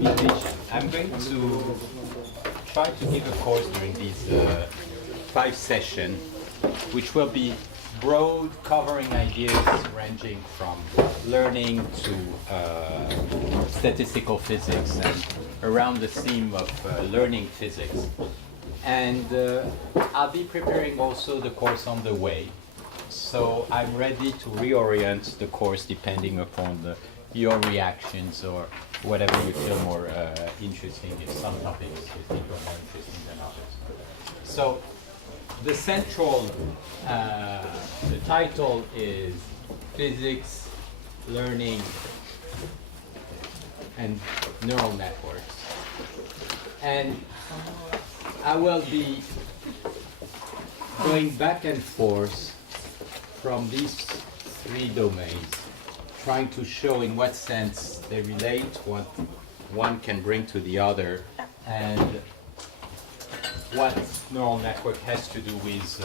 invitation. I'm going to try to give a course during these 5 sessions, which will be broad, covering ideas ranging from learning to statistical physics and around the theme of learning physics. And I'll be preparing also the course on the way. So I'm ready to reorient the course depending upon your reactions or whatever you feel more interesting. If some topics you think are more interesting than others. So the central, the title is Physics, Learning, and Neural Networks. And I will be going back and forth from these 3 domains, trying to show in what sense they relate, what one can bring to the other, and what neural network has to do with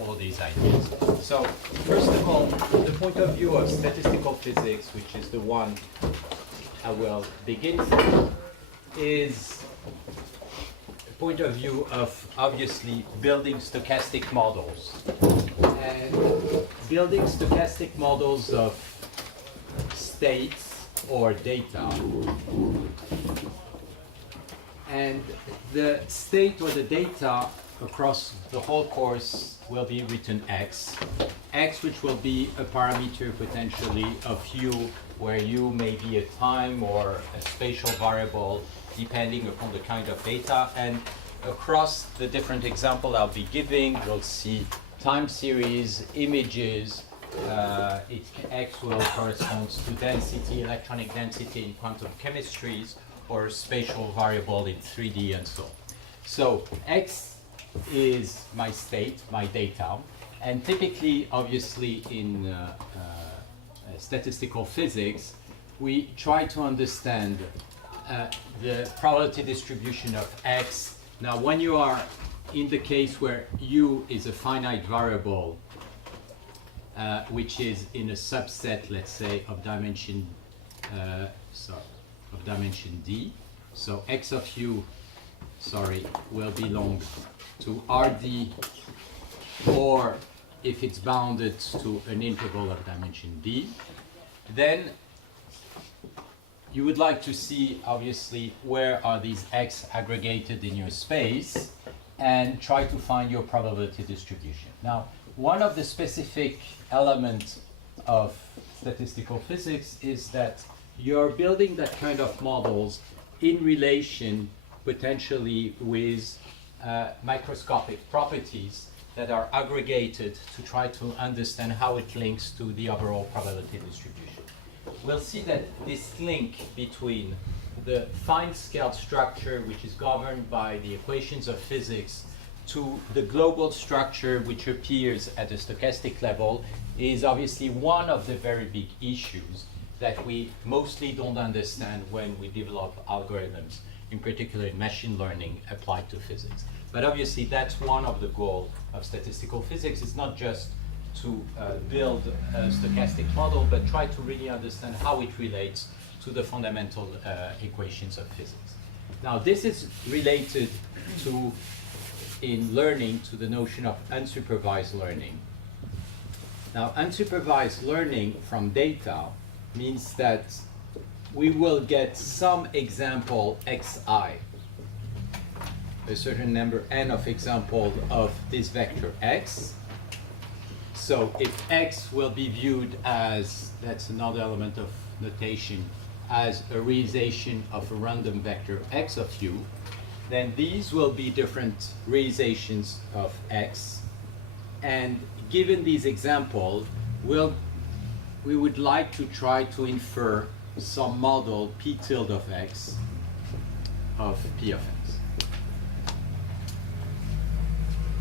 all these ideas. So, first of all, the point of view of statistical physics, which is the one I will begin from, is the point of view of obviously building stochastic models. And building stochastic models of states or data. And the state or the data across the whole course will be written x. X, which will be a parameter potentially of u, where u may be a time or a spatial variable depending upon the kind of data. And across the different examples I'll be giving, you'll see time series, images. X will correspond to density, electronic density in quantum chemistries, or spatial variable in 3D and so on. So x is my state, my data, and typically, obviously, in statistical physics, we try to understand the probability distribution of x. Now, when you are in the case where u is a finite variable, which is in a subset, let's say, of dimension d. So x of u, will belong to Rd, or if it's bounded to an interval of dimension d, then you would like to see, obviously, where are these x aggregated in your space, and try to find your probability distribution. Now, one of the specific elements of statistical physics is that you're building that kind of models in relation potentially with microscopic properties that are aggregated to try to understand how it links to the overall probability distribution. We'll see that this link between the fine-scaled structure, which is governed by the equations of physics, to the global structure which appears at the stochastic level, is obviously one of the very big issues that we mostly don't understand when we develop algorithms, in particular in machine learning applied to physics. But obviously that's one of the goals of statistical physics. It's not just to build a stochastic model, but try to really understand how it relates to the fundamental equations of physics. Now, this is related to, in learning, to the notion of unsupervised learning. Now, unsupervised learning from data means that we will get some example xi, a certain number n of examples of this vector x. So if x will be viewed as, that's another element of notation, as a realization of a random vector x of u, then these will be different realizations of x. And given these examples, we would like to try to infer some model p tilde of x of p of x.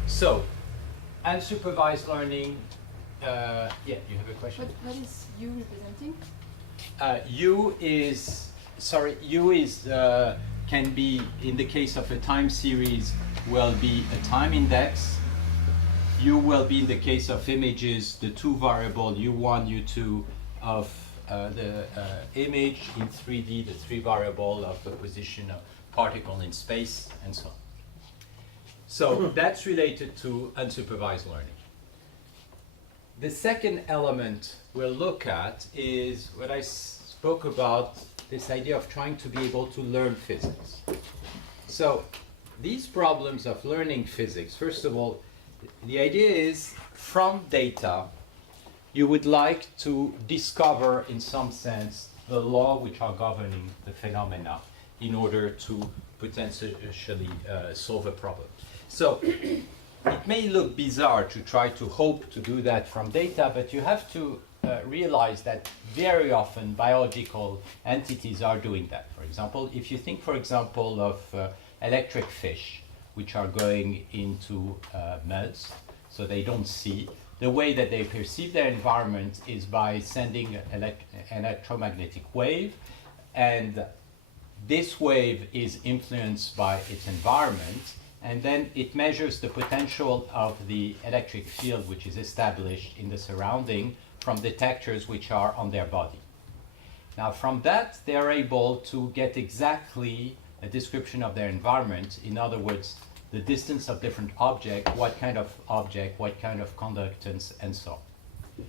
So, unsupervised learning, yeah, you have a question? What is U representing? U is, can be, in the case of a time series, will be a time index. U will be, in the case of images, the 2 variable u1, u2 of the image in 3D, the three variable of the position of particle in space, and so on. So that's related to unsupervised learning. The second element we'll look at is what I spoke about, this idea of trying to be able to learn physics. So these problems of learning physics, first of all, the idea is from data, you would like to discover, in some sense, the law which are governing the phenomena in order to potentially solve a problem. So it may look bizarre to try to hope to do that from data, but you have to realize that very often biological entities are doing that. For example, if you think, for example, of electric fish, which are going into muds, so they don't see, the way that they perceive their environment is by sending an electromagnetic wave, and this wave is influenced by its environment, and then it measures the potential of the electric field which is established in the surrounding from detectors which are on their body. Now from that they are able to get exactly a description of their environment, in other words, the distance of different objects, what kind of object, what kind of conductance, and so on.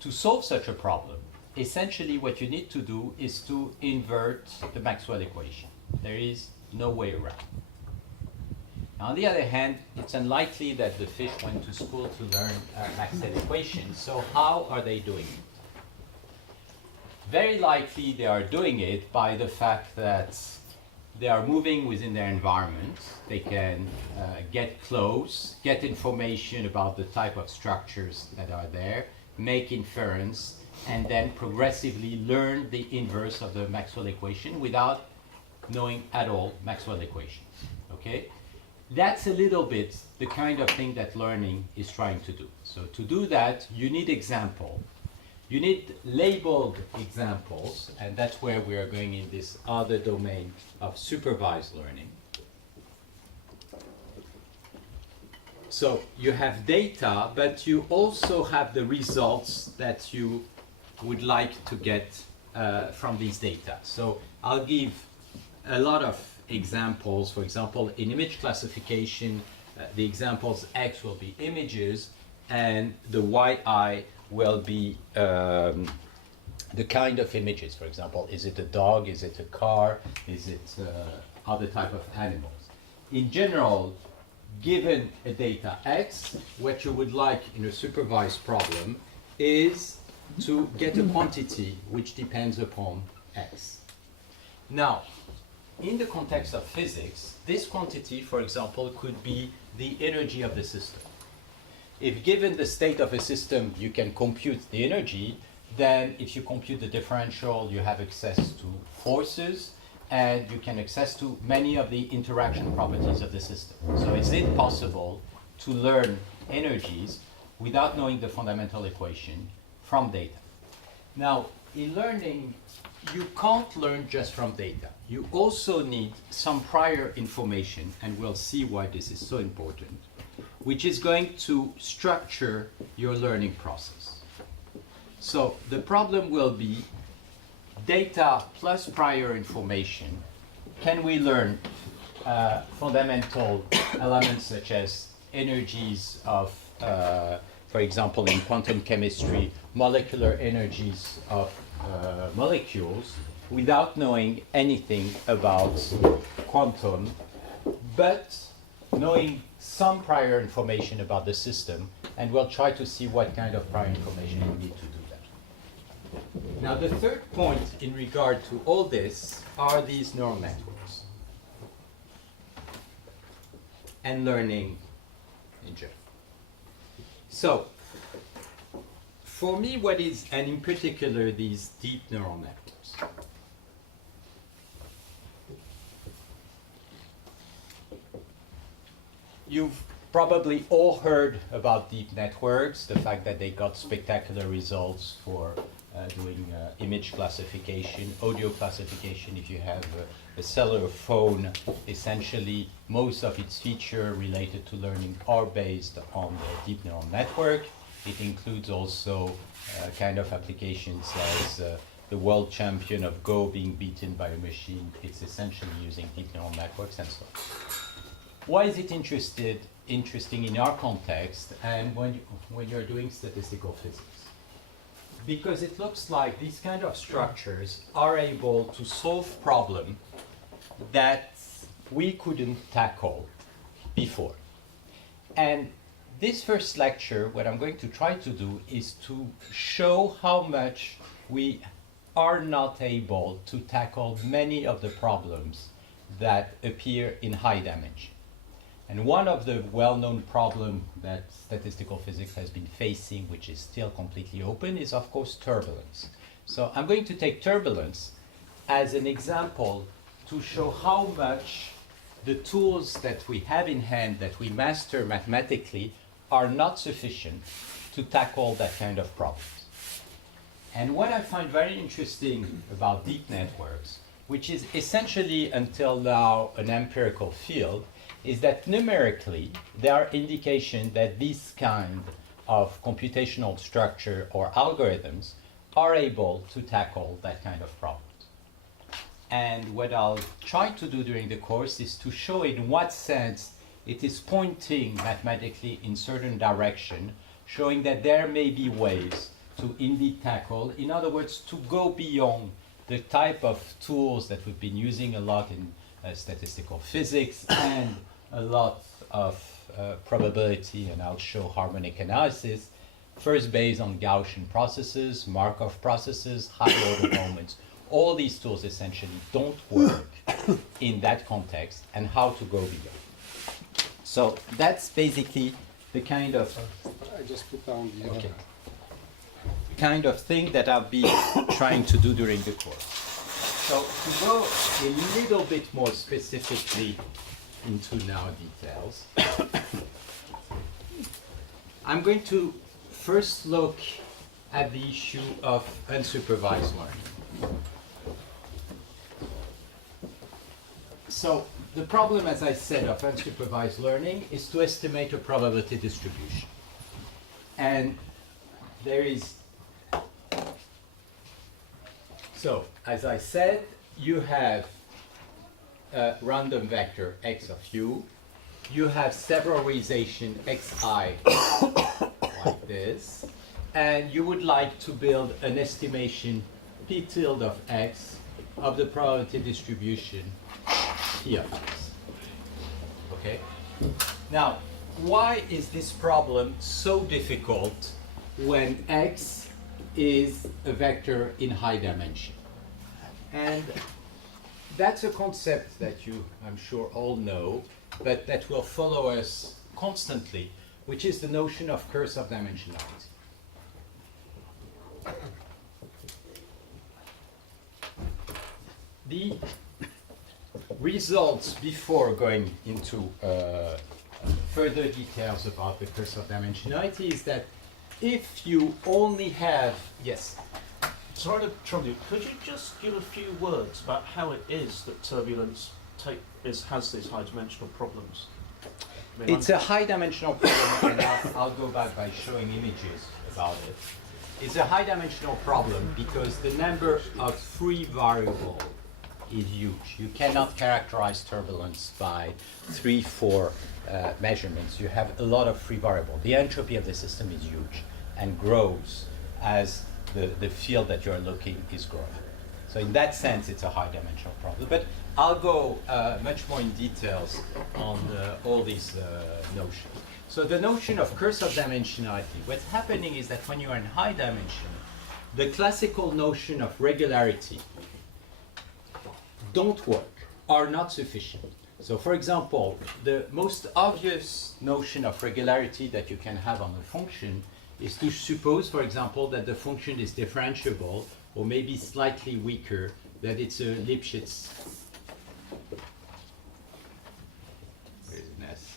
To solve such a problem, essentially what you need to do is to invert the Maxwell equation. There is no way around. Now, on the other hand, it's unlikely that the fish went to school to learn Maxwell equations, so how are they doing it? Very likely they are doing it by the fact that they are moving within their environment. They can get close, get information about the type of structures that are there, make inference, and then progressively learn the inverse of the Maxwell equation without knowing at all Maxwell equations. Okay? That's a little bit the kind of thing that learning is trying to do. So to do that, you need example. You need labeled examples, and that's where we are going in this other domain of supervised learning. So you have data, but you also have the results that you would like to get from these data. So I'll give a lot of examples. For example, in image classification, the examples X will be images, and the YI will be the kind of images. For example, is it a dog, is it a car, is it other type of animals? In general, given a data X, what you would like in a supervised problem is to get a quantity which depends upon X. Now, in the context of physics, this quantity, for example, could be the energy of the system. If given the state of a system, you can compute the energy, then if you compute the differential, you have access to forces, and you can access to many of the interaction properties of the system. So is it possible to learn energies without knowing the fundamental equation from data? Now, in learning, you can't learn just from data. You also need some prior information, and we'll see why this is so important, which is going to structure your learning process. So the problem will be data plus prior information. Can we learn fundamental elements such as energies of, for example, in quantum chemistry, molecular energies of molecules without knowing anything about quantum, but knowing some prior information about the system, and we'll try to see what kind of prior information we need to do that. Now, the third point in regard to all this are these neural networks and learning in general. So, for me, what is, and in particular, these deep neural networks. You've probably all heard about deep networks, the fact that they got spectacular results for doing image classification, audio classification. If you have a cellular phone, essentially most of its features related to learning are based on the deep neural network. It includes also kind of applications as the world champion of Go being beaten by a machine. It's essentially using deep neural networks and so on. Why is it interesting in our context and when you're doing statistical physics? Because it looks like these kind of structures are able to solve problems that we couldn't tackle before. And this first lecture, what I'm going to try to do is to show how much we are not able to tackle many of the problems that appear in high dimension. And one of the well-known problems that statistical physics has been facing, which is still completely open, is of course turbulence. So I'm going to take turbulence as an example to show how much the tools that we have in hand, that we master mathematically, are not sufficient to tackle that kind of problems. And what I find very interesting about deep networks, which is essentially until now an empirical field, is that numerically there are indications that this kind of computational structure or algorithms are able to tackle that kind of problems. And what I'll try to do during the course is to show in what sense it is pointing mathematically in certain direction, showing that there may be ways to indeed tackle, in other words, to go beyond the type of tools that we've been using a lot in statistical physics and a lot of probability, and I'll show harmonic analysis, first based on Gaussian processes, Markov processes, high-order moments. All these tools essentially don't work in that context, and how to go beyond. So that's basically the kind of I just put down the okay. Kind of thing that I'll be trying to do during the course. So to go a little bit more specifically into now details, I'm going to first look at the issue of unsupervised learning. So the problem, as I said, of unsupervised learning is to estimate a probability distribution. And there is, so as I said, you have a random vector x of u. You have several realization xi like this. And you would like to build an estimation p tilde of x of the probability distribution p of x. Okay? Now, why is this problem so difficult when x is a vector in high dimension? And that's a concept that you, I'm sure, all know, but that will follow us constantly, which is the notion of curse of dimensionality. The results, before going into further details about the curse of dimensionality, is that if you only have, yes? Sorry to trouble you. Could you just give a few words about how it is that turbulence has these high-dimensional problems? I mean, It's a high-dimensional problem, and I'll go back by showing images about it. It's a high-dimensional problem because the number of free variables is huge. You cannot characterize turbulence by 3-4 measurements. You have a lot of free variables. The entropy of the system is huge and grows as the field that you're looking is growing. So in that sense, it's a high-dimensional problem. But I'll go much more in details on all these notions. So the notion of curse of dimensionality, what's happening is that when you are in high dimension, the classical notion of regularity don't work, are not sufficient. So for example, the most obvious notion of regularity that you can have on a function is to suppose, for example, that the function is differentiable or maybe slightly weaker, that it's a Lipschitz. Where is an S?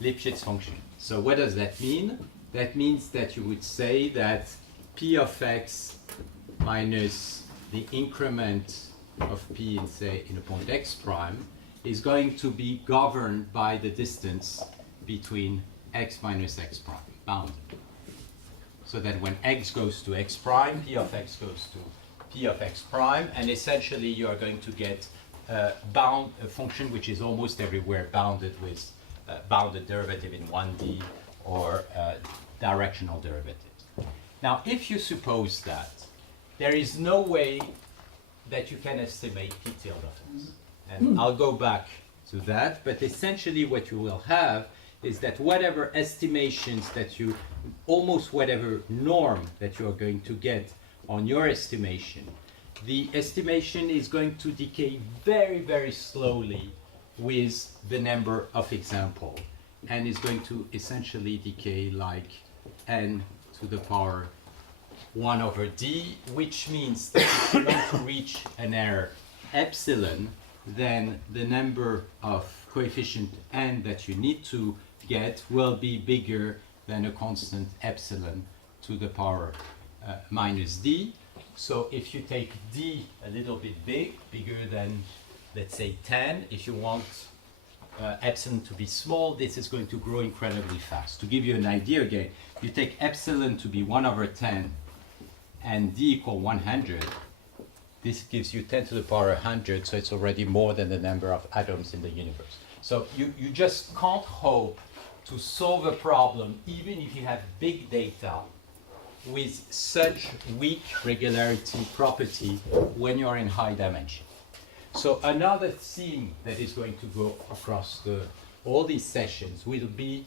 Lipschitz function. So what does that mean? That means that you would say that p of x minus the increment of p in, say, in a point x prime is going to be governed by the distance between x minus x prime, bounded. So that when x goes to x prime, p of x goes to p of x prime, and essentially you are going to get a function which is almost everywhere bounded with bounded derivative in 1D or directional derivatives. Now, if you suppose that there is no way that you can estimate p tilde of x, and I'll go back to that, but essentially what you will have is that whatever estimations that you, almost whatever norm that you are going to get on your estimation, the estimation is going to decay very, very slowly with the number of example, and is going to essentially decay like n to the power 1 over d, which means that if you want to reach an error epsilon, then the number of coefficient n that you need to get will be bigger than a constant epsilon to the power minus d. So if you take d a little bit bigger than, let's say, 10, if you want epsilon to be small, this is going to grow incredibly fast. To give you an idea again, you take epsilon to be 1 over 10 and d equal 100, this gives you 10 to the power 100, so it's already more than the number of atoms in the universe. So you just can't hope to solve a problem, even if you have big data, with such weak regularity property when you're in high dimension. So another theme that is going to go across all these sessions will be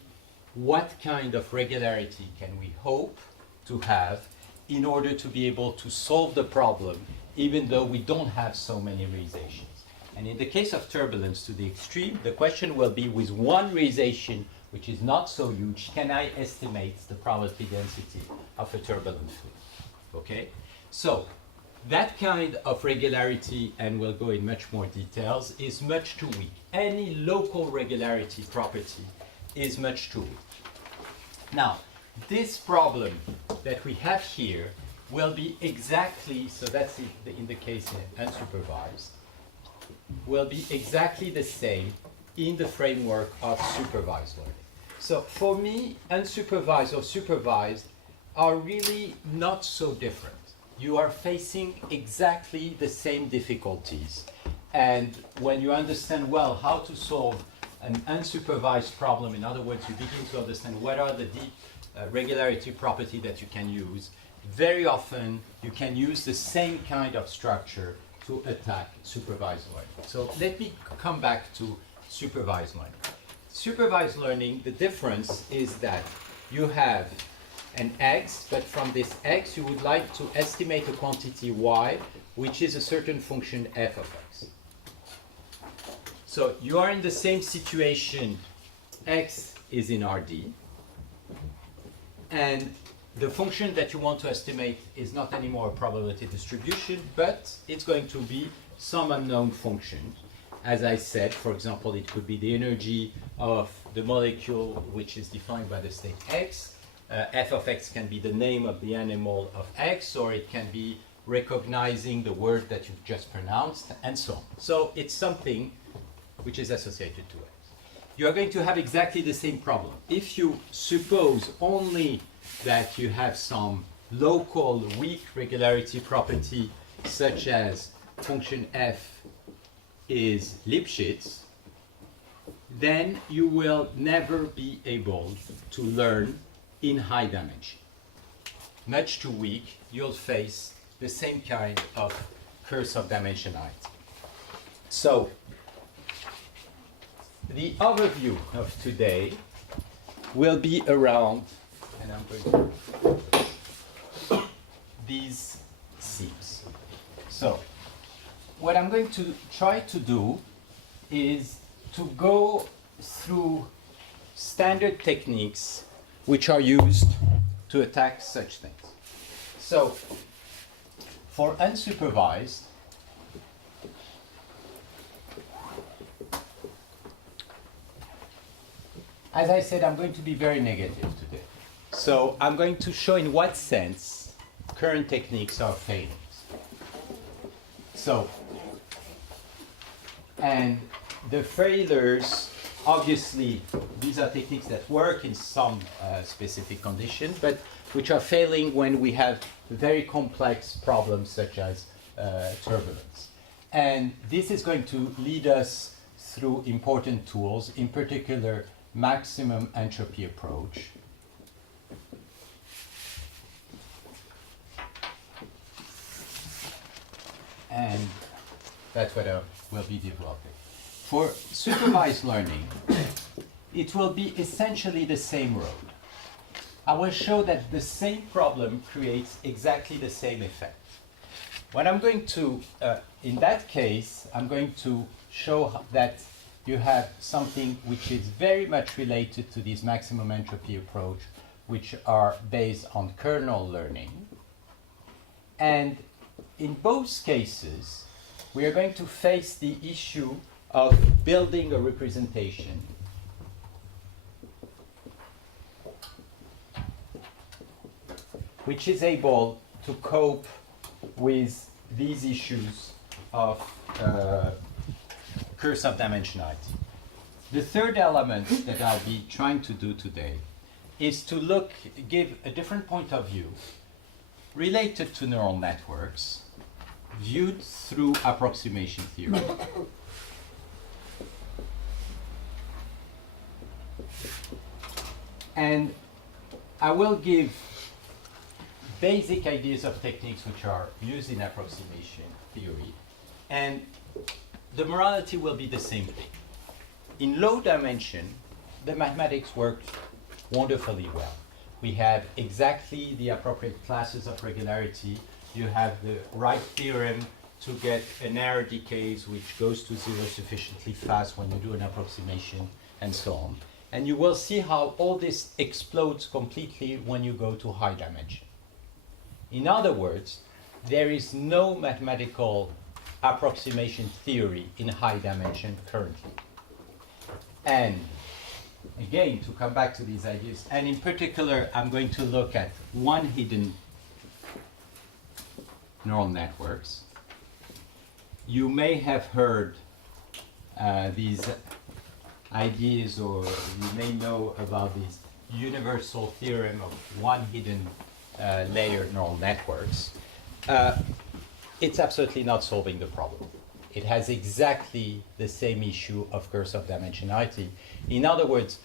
what kind of regularity can we hope to have in order to be able to solve the problem, even though we don't have so many realizations. And in the case of turbulence to the extreme, the question will be, with one realization which is not so huge, can I estimate the probability density of a turbulent fluid? Okay? So that kind of regularity, and we'll go in much more details, is much too weak. Any local regularity property is much too weak. Now, this problem that we have here will be exactly, so that's in the case unsupervised, will be exactly the same in the framework of supervised learning. So for me, unsupervised or supervised are really not so different. You are facing exactly the same difficulties. And when you understand well how to solve an unsupervised problem, in other words, you begin to understand what are the deep regularity property that you can use, very often you can use the same kind of structure to attack supervised learning. So let me come back to supervised learning. Supervised learning, the difference is that you have an x, but from this x you would like to estimate a quantity y, which is a certain function f of x. So you are in the same situation, x is in Rd, and the function that you want to estimate is not anymore a probability distribution, but it's going to be some unknown function. As I said, for example, it could be the energy of the molecule, which is defined by the state x. F of x can be the name of the animal of x, or it can be recognizing the word that you've just pronounced, and so on. So it's something which is associated to x. You are going to have exactly the same problem. If you suppose only that you have some local weak regularity property, such as function f is Lipschitz, then you will never be able to learn in high dimension. Much too weak, you'll face the same kind of curse of dimensionality. So, the overview of today will be around, and I'm going to these themes. So, what I'm going to try to do is to go through standard techniques which are used to attack such things. So, for unsupervised, as I said, I'm going to be very negative today. So I'm going to show in what sense current techniques are failing. So, and the failures, obviously, these are techniques that work in some specific conditions, but which are failing when we have very complex problems such as turbulence. And this is going to lead us through important tools, in particular maximum entropy approach. And that's what I will be developing. For supervised learning, it will be essentially the same road. I will show that the same problem creates exactly the same effect. What I'm going to, in that case, I'm going to show that you have something which is very much related to this maximum entropy approach, which are based on kernel learning. And in both cases, we are going to face the issue of building a representation which is able to cope with these issues of curse of dimensionality. The third element that I'll be trying to do today is to give a different point of view related to neural networks viewed through approximation theory. And I will give basic ideas of techniques which are used in approximation theory. And the morality will be the same thing. In low dimension, the mathematics work wonderfully well. We have exactly the appropriate classes of regularity. You have the right theorem to get an error decays which goes to zero sufficiently fast when you do an approximation, and so on. And you will see how all this explodes completely when you go to high dimension. In other words, there is no mathematical approximation theory in high dimension currently. And again, to come back to these ideas, and in particular, I'm going to look at one hidden neural networks. You may have heard these ideas, or you may know about this universal theorem of one hidden layered neural networks. It's absolutely not solving the problem. It has exactly the same issue of curse of dimensionality. In other words,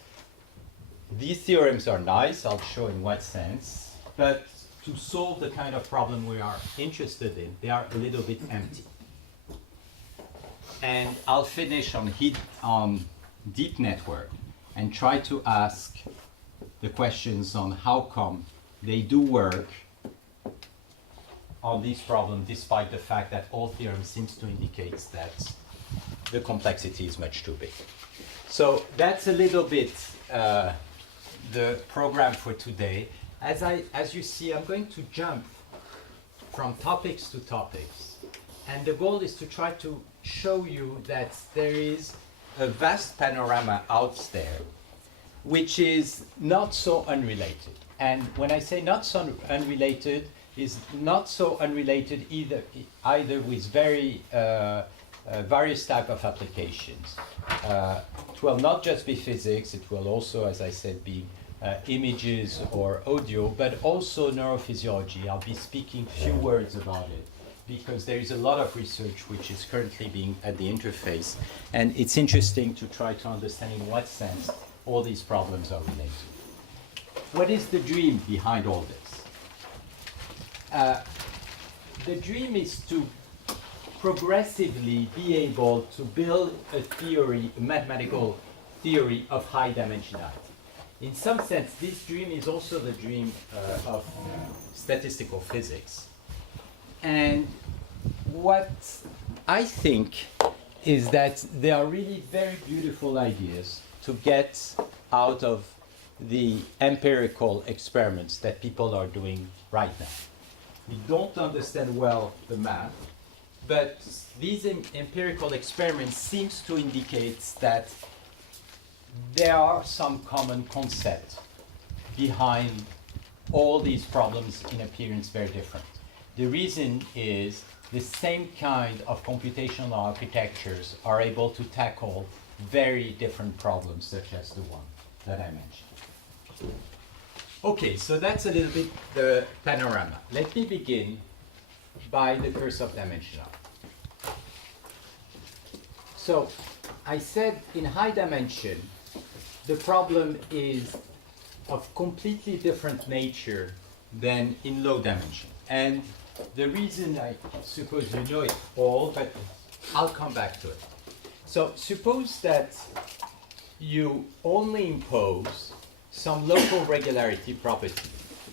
these theorems are nice, I'll show in what sense, but to solve the kind of problem we are interested in, they are a little bit empty. And I'll finish on deep network and try to ask the questions on how come they do work on this problem, despite the fact that all theorem seems to indicate that the complexity is much too big. So that's a little bit the program for today. As you see, I'm going to jump from topics to topics. And the goal is to try to show you that there is a vast panorama out there which is not so unrelated. And when I say not so unrelated, is not so unrelated either with various type of applications. It will not just be physics, it will also, as I said, be images or audio, but also neurophysiology. I'll be speaking few words about it because there is a lot of research which is currently being at the interface, and it's interesting to try to understand in what sense all these problems are related. What is the dream behind all this? The dream is to progressively be able to build a theory, a mathematical theory of high dimensionality. In some sense, this dream is also the dream of statistical physics. And what I think is that there are really very beautiful ideas to get out of the empirical experiments that people are doing right now. We don't understand well the math, but these empirical experiments seems to indicate that there are some common concepts behind all these problems in appearance very different. The reason is the same kind of computational architectures are able to tackle very different problems such as the one that I mentioned. Okay, so that's a little bit the panorama. Let me begin by the curse of dimensionality. So I said in high dimension, the problem is of completely different nature than in low dimension. And the reason, I suppose you know it all, but I'll come back to it. So suppose that you only impose some local regularity property,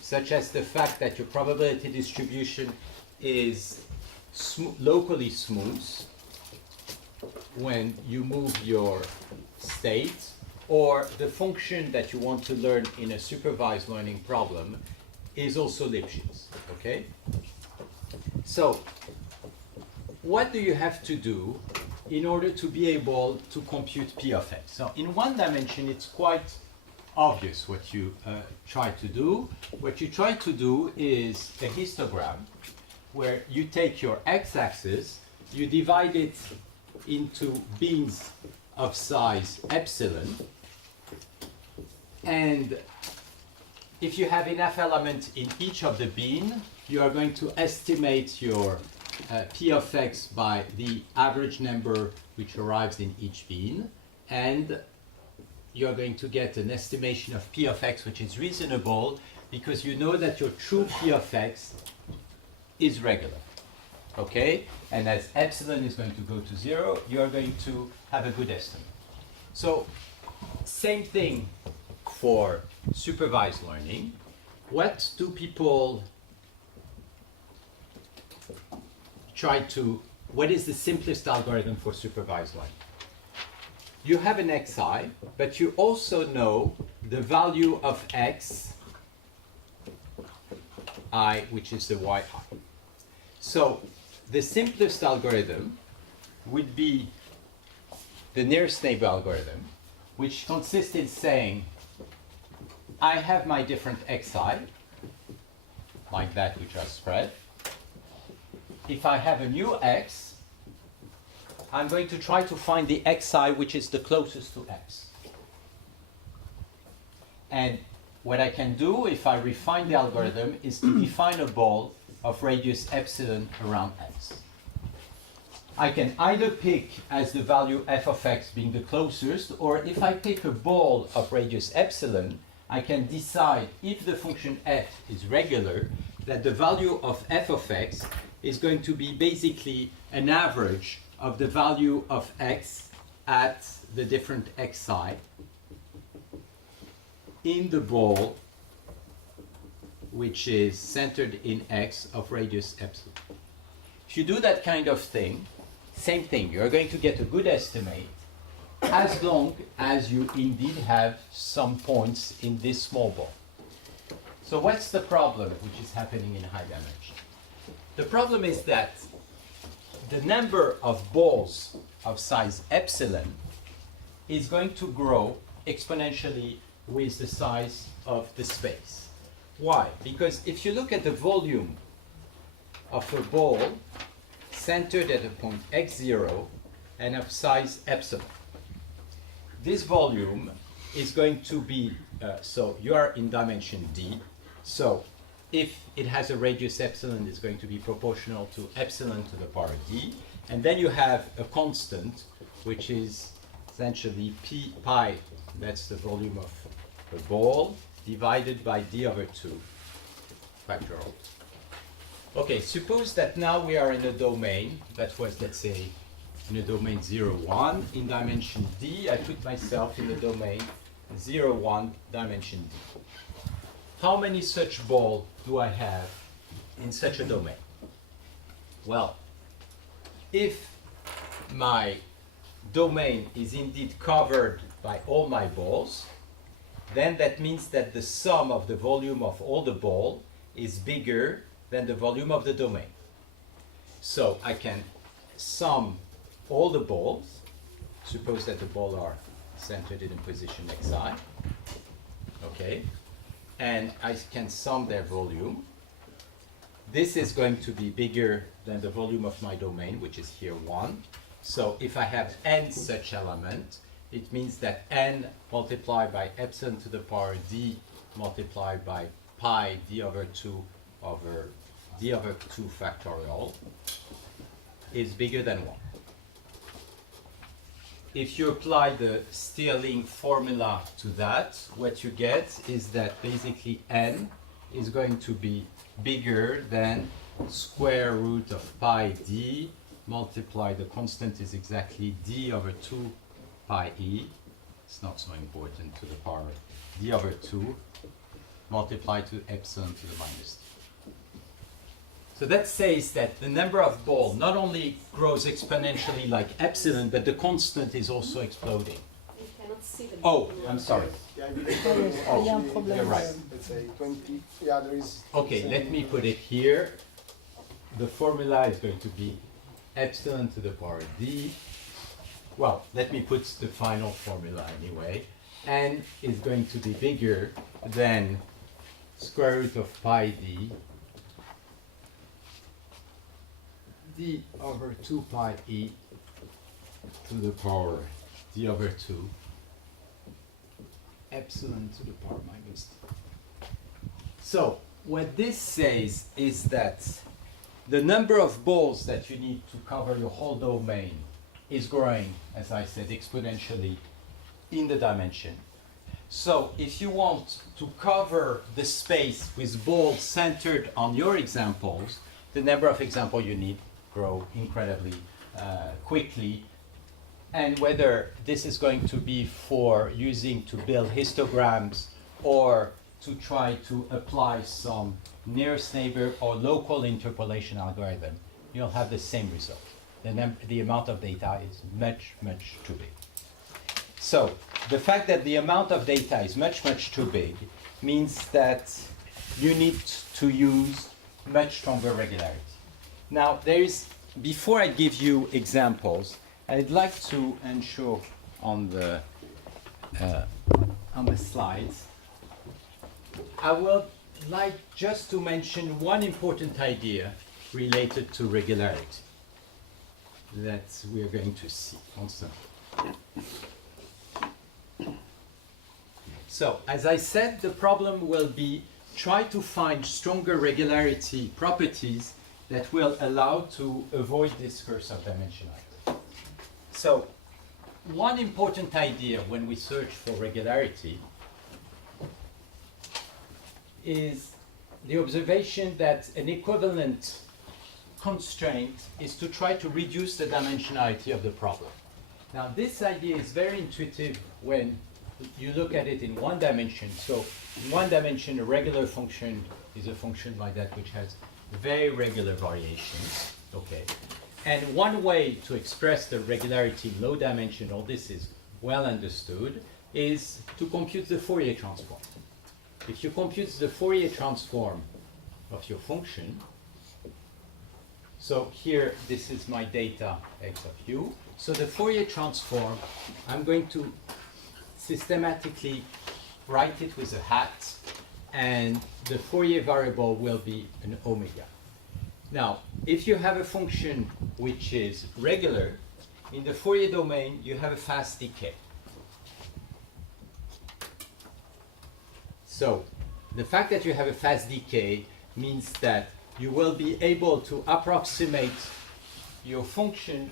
such as the fact that your probability distribution is locally smooth when you move your state, or the function that you want to learn in a supervised learning problem is also Lipschitz, okay? So, what do you have to do in order to be able to compute P of x? So, in one dimension, it's quite obvious what you try to do. What you try to do is a histogram where you take your x-axis, you divide it into beans of size epsilon, and if you have enough elements in each of the bean, you are going to estimate your P of x by the average number which arrives in each bean, and you are going to get an estimation of P of x which is reasonable because you know that your true P of x is regular. Okay? And as epsilon is going to go to 0, you are going to have a good estimate. So, same thing for supervised learning. What do people try to, what is the simplest algorithm for supervised learning? You have an xi, but you also know the value of x I, which is the yi. So the simplest algorithm would be the nearest neighbor algorithm, which consists in saying I have my different xi, like that which are spread. If I have a new x, I'm going to try to find the xi which is the closest to x. And what I can do if I refine the algorithm is to define a ball of radius epsilon around x. I can either pick as the value f of x being the closest, or if I pick a ball of radius epsilon, I can decide if the function f is regular, that the value of f of x is going to be basically an average of the value of x at the different xi in the ball which is centered in x of radius epsilon. If you do that kind of thing, same thing, you're going to get a good estimate as long as you indeed have some points in this small ball. So what's the problem which is happening in high dimension? The problem is that the number of balls of size epsilon is going to grow exponentially with the size of the space. Why? Because if you look at the volume of a ball centered at a point x0 and of size epsilon, this volume is going to be, so you are in dimension d, so if it has a radius epsilon, it's going to be proportional to epsilon to the power d, and then you have a constant which is essentially pi, that's the volume of the ball, divided by d over 2 factorial. Okay, suppose that now we are in a domain that was, let's say, in a domain 0, 1. In dimension d, I put myself in the domain 0, 1, dimension d. How many such balls do I have in such a domain? Well, if my domain is indeed covered by all my balls, then that means that the sum of the volume of all the balls is bigger than the volume of the domain. So I can sum all the balls. Suppose that the balls are centered in a position xi. Okay. And I can sum their volume. This is going to be bigger than the volume of my domain, which is here 1. So if I have n such element, it means that n multiplied by epsilon to the power d multiplied by pi d over 2 over d over 2 factorial is bigger than 1. If you apply the Stirling formula to that, what you get is that basically n is going to be bigger than square root of pi d multiply the constant is exactly d over 2 pi e. It's not so important, to the power d over 2 multiplied to epsilon to the minus d. So that says that the number of balls not only grows exponentially like epsilon, but the constant is also exploding. You cannot see them. Oh, I'm sorry. Yeah, I believe Oh, you're right. Let's say 20. Yeah, there is. Okay, let me put it here. The formula is going to be epsilon to the power d. Well, let me put the final formula anyway. N is going to be bigger than square root of pi d d over 2 pi e to the power d over 2 epsilon to the power minus d. So what this says is that the number of balls that you need to cover your whole domain is growing, as I said, exponentially in the dimension. So if you want to cover the space with balls centered on your examples, the number of examples you need grow incredibly quickly. And whether this is going to be for using to build histograms or to try to apply some nearest neighbor or local interpolation algorithm, you'll have the same result. The amount of data is much, much too big. So the fact that the amount of data is much, much too big means that you need to use much stronger regularity. Now, before I give you examples, I'd like to ensure on the slides, I would like just to mention one important idea related to regularity that we are going to see constantly. So, as I said, the problem will be try to find stronger regularity properties that will allow to avoid this curse of dimensionality. So, one important idea when we search for regularity is the observation that an equivalent constraint is to try to reduce the dimensionality of the problem. Now, this idea is very intuitive when you look at it in one dimension. So, in one dimension, a regular function is a function like that which has very regular variations. Okay. And one way to express the regularity in low dimension, all this is well understood, is to compute the Fourier transform. If you compute the Fourier transform of your function, so here this is my data x of u. So the Fourier transform, I'm going to systematically write it with a hat, and the Fourier variable will be an omega. Now, if you have a function which is regular, in the Fourier domain, you have a fast decay. So, the fact that you have a fast decay means that you will be able to approximate your function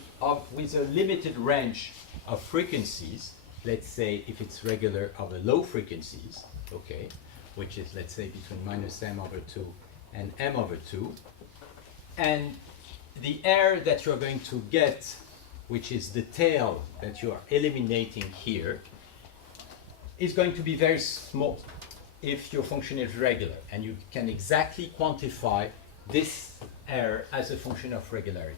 with a limited range of frequencies. Let's say if it's regular over low frequencies, okay, which is, let's say, between minus m over 2 and m over 2. And the error that you're going to get, which is the tail that you are eliminating here, is going to be very small if your function is regular. And you can exactly quantify this error as a function of regularity.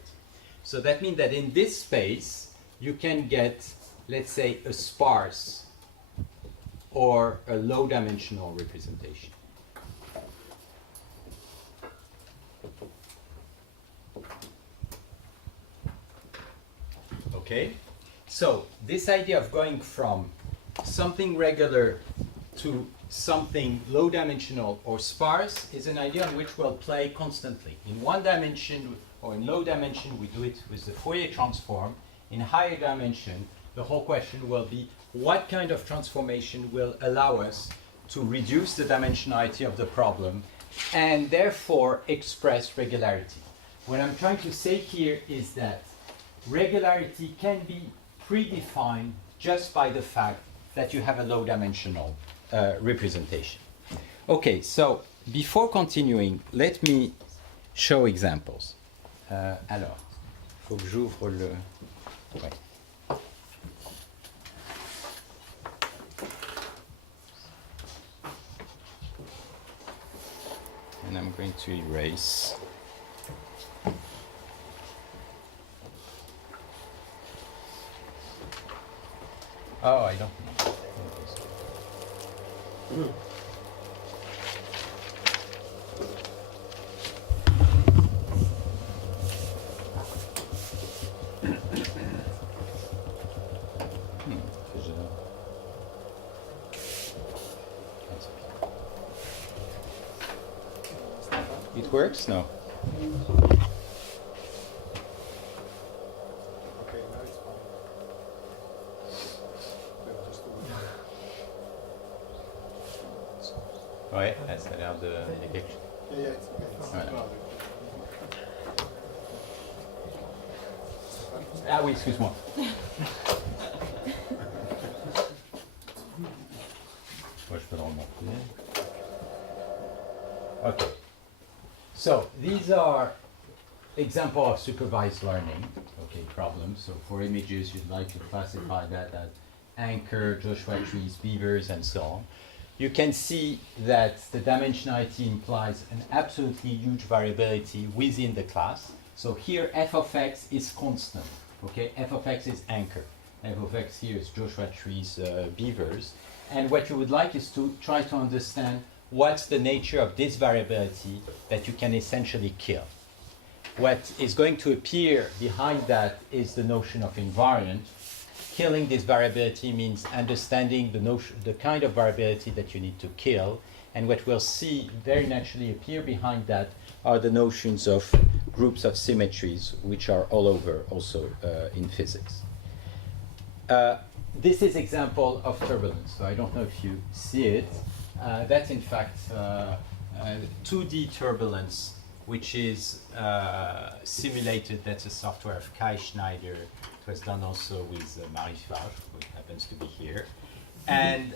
So that means that in this space, you can get, let's say, a sparse or a low dimensional representation. Okay, so this idea of going from something regular to something low dimensional or sparse is an idea on which we'll play constantly. In one dimension or in low dimension, we do it with the Fourier transform. In higher dimension, the whole question will be what kind of transformation will allow us to reduce the dimensionality of the problem and therefore express regularity. What I'm trying to say here is that regularity can be predefined just by the fact that you have a low dimensional representation. Okay, so before continuing, let me show examples. Alors, il faut que j'ouvre le... Ouais. And I'm going to erase. Oh, I don't know. It works? No. Okay, now it's fine. Yeah, just do it. Ouais, ça a l'air de... Yeah, it's okay. Voilà. Ah oui, excuse-moi. Moi, je peux le remonter. Okay. So these are examples of supervised learning, okay, problems. So for images, you'd like to classify that as anchor, Joshua trees, beavers, and so on. You can see that the dimensionality implies an absolutely huge variability within the class. So here f of x is constant, okay? F of x is anchor. F of x here is Joshua trees, beavers. And what you would like is to try to understand what's the nature of this variability that you can essentially kill. What is going to appear behind that is the notion of invariant. Killing this variability means understanding the kind of variability that you need to kill, and what we'll see very naturally appear behind that are the notions of groups of symmetries, which are all over also in physics. This is example of turbulence, so I don't know if you see it. That's in fact 2D turbulence, which is simulated. That's a software of Kai Schneider. It was done also with Marie Favre, who happens to be here. And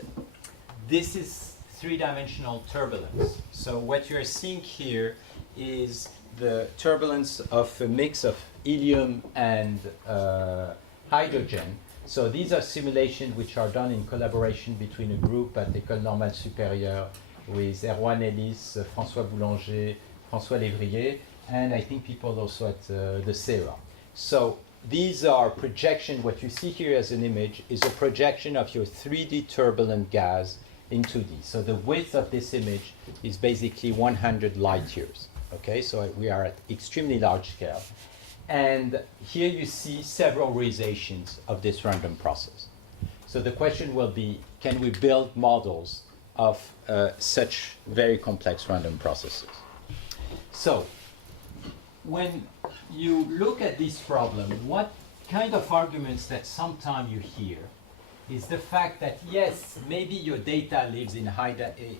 this is three-dimensional turbulence. So what you're seeing here is the turbulence of a mix of helium and hydrogen. So these are simulations which are done in collaboration between a group at École Normale Supérieure with Erwan Ellis, François Boulanger, François Lévrier, and I think people also at the CERA. So these are projections. What you see here as an image is a projection of your 3D turbulent gas in 2D. So the width of this image is basically 100 light years. Okay, so we are at extremely large scale. And here you see several realizations of this random process. So the question will be, can we build models of such very complex random processes? So when you look at this problem, what kind of arguments that sometimes you hear is the fact that, yes, maybe your data lives in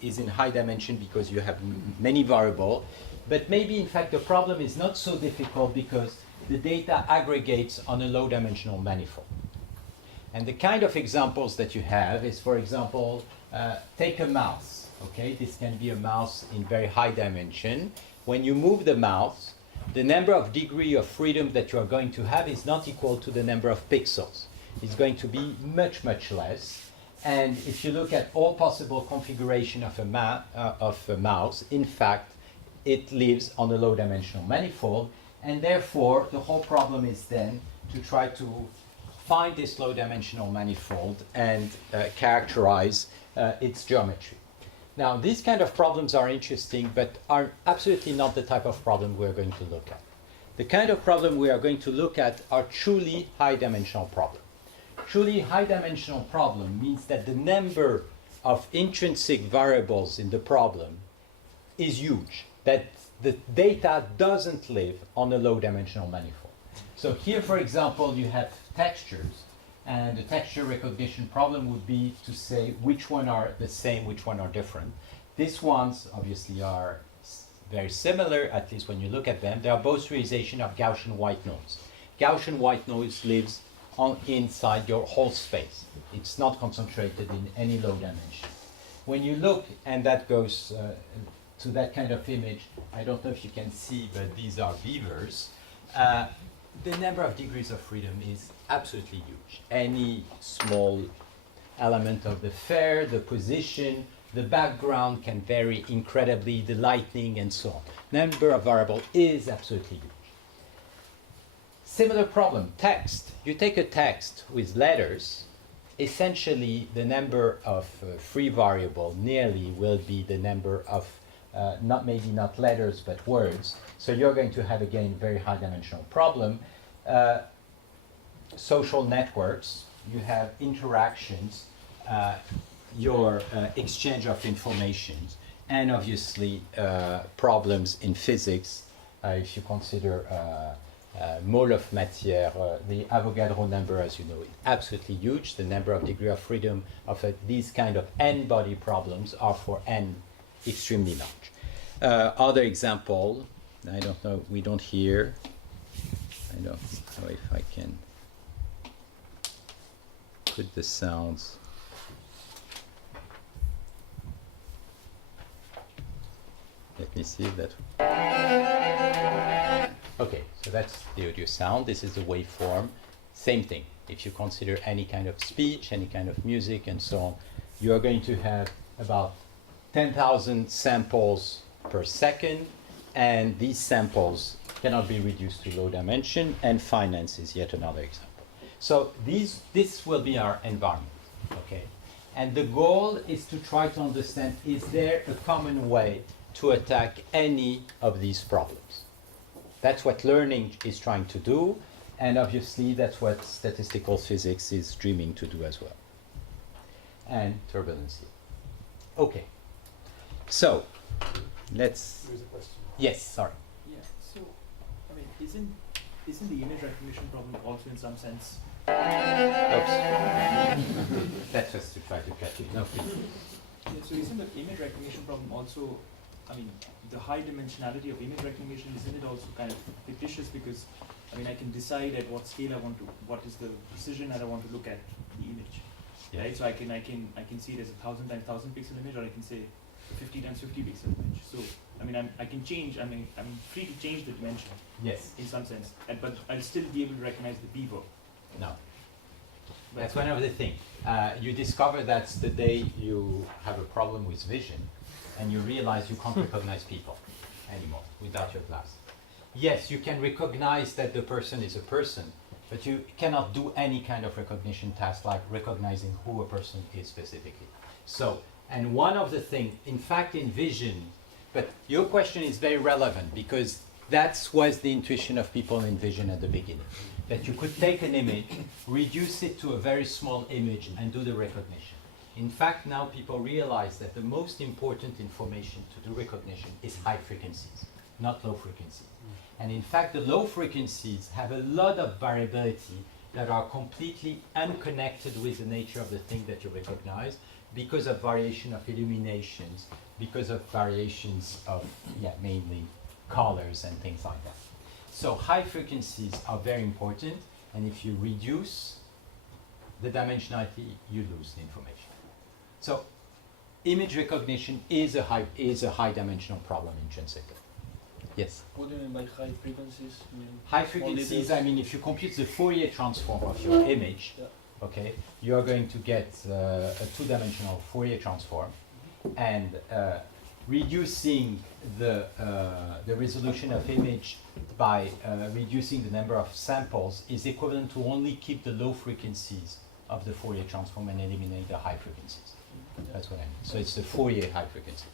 is in high dimension because you have many variables, but maybe in fact the problem is not so difficult because the data aggregates on a low dimensional manifold. And the kind of examples that you have is, for example, take a mouse. Okay, this can be a mouse in very high dimension. When you move the mouse, the number of degree of freedom that you are going to have is not equal to the number of pixels. It's going to be much, much less. And if you look at all possible configuration of a mouse, in fact, it lives on a low dimensional manifold. And therefore, the whole problem is then to try to find this low dimensional manifold and characterize its geometry. Now, these kind of problems are interesting, but are absolutely not the type of problem we're going to look at. The kind of problem we are going to look at are truly high-dimensional problems. Truly high-dimensional problem means that the number of intrinsic variables in the problem is huge, that the data doesn't live on a low-dimensional manifold. So here, for example, you have textures. And the texture recognition problem would be to say which one are the same, which one are different. These ones obviously are very similar, at least when you look at them. They are both realization of Gaussian white noise. Gaussian white noise lives inside your whole space. It's not concentrated in any low dimension. When you look, and that goes to that kind of image, I don't know if you can see, but these are beavers. The number of degrees of freedom is absolutely huge. Any small element of the fare, the position, the background can vary incredibly, the lighting and so on. Number of variables is absolutely huge. Similar problem, text. You take a text with letters, essentially the number of free variable nearly will be the number of maybe not letters but words. So you're going to have again very high dimensional problem. Social networks, you have interactions, your exchange of information, and obviously problems in physics. If you consider mole of matière, the Avogadro number, as you know, is absolutely huge. The number of degree of freedom of these kind of n-body problems are for n extremely large. Other example, I don't know, we don't hear. I don't know if I can put the sounds. Let me see if that. Okay, so that's the audio sound. This is the waveform. Same thing. If you consider any kind of speech, any kind of music, and so on, you are going to have about 10,000 samples per second, and these samples cannot be reduced to low dimension, and finance is yet another example. So this will be our environment, okay? And the goal is to try to understand, is there a common way to attack any of these problems? That's what learning is trying to do, and obviously that's what statistical physics is dreaming to do as well. And turbulency. Okay, so let's. There's a question. Yes, sorry. Yeah. So, I mean, isn't the image recognition problem also in some sense? Oops. That's just to try to catch it. No, please. Yeah, so isn't the image recognition problem also, I mean, the high dimensionality of image recognition, isn't it also kind of fictitious? Because, I mean, I can decide at what scale I want to, what is the precision that I want to look at the image, right? So I can see it as 1,000 times 1,000 pixel image, or I can say 50 times 50 pixel image. So, I mean, I can change. I mean, I'm free to change the dimension. Yes. In some sense, but I'll still be able to recognize the beaver. No. That's one of the things. You discover that's the day you have a problem with vision, and you realize you can't recognize people anymore without your glass. Yes, you can recognize that the person is a person, but you cannot do any kind of recognition task like recognizing who a person is specifically. So, and one of the things, in fact, in vision, but your question is very relevant because that was the intuition of people in vision at the beginning, that you could take an image, reduce it to a very small image, and do the recognition. In fact, now people realize that the most important information to do recognition is high frequencies, not low frequencies. And in fact, the low frequencies have a lot of variability that are completely unconnected with the nature of the thing that you recognize because of variation of illuminations, because of variations of, mainly colors and things like that. So high frequencies are very important, and if you reduce the dimensionality, you lose the information. So image recognition is a high dimensional problem intrinsically. Yes? What do you mean by high frequencies? High frequencies, I mean, if you compute the Fourier transform of your image, okay, you are going to get a two-dimensional Fourier transform, and reducing the resolution of image by reducing the number of samples is equivalent to only keep the low frequencies of the Fourier transform and eliminate the high frequencies. That's what I mean. So it's the Fourier high frequency.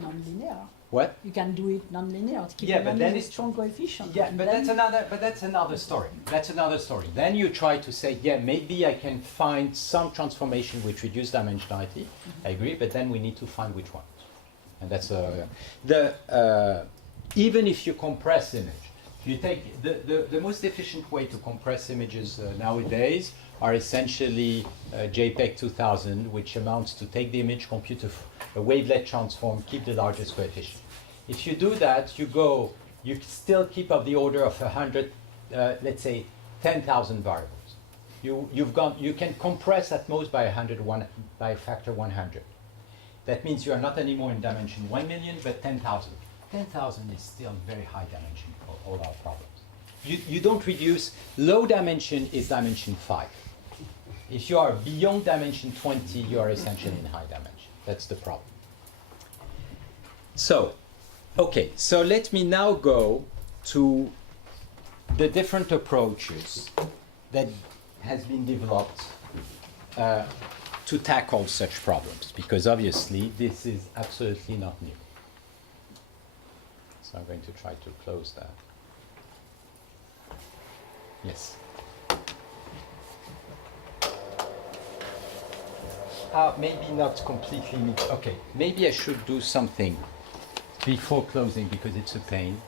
Non-linear. What? You can do it non-linear. To keep But then a it's strong coefficient. Yeah, but that's another story. That's another story. Then you try to say, maybe I can find some transformation which reduce dimensionality. I agree, but then we need to find which one. And that's even if you compress image, you take the most efficient way to compress images nowadays are essentially JPEG 2000, which amounts to take the image, compute a wavelet transform, keep the largest coefficient. If you do that, you still keep of the order of 100, let's say 10,000 variables. You can compress at most by by a factor 100. That means you are not anymore in dimension 1 million, but 10,000. 10,000 is still very high dimension for all our problems. You don't reduce, low dimension is dimension 5. If you are beyond dimension 20, you are essentially in high dimension. That's the problem. So, okay, so let me now go to the different approaches that has been developed to tackle such problems, because obviously this is absolutely not new. So I'm going to try to close that. Yes. Maybe not completely. Okay, maybe I should do something before closing because it's a pain.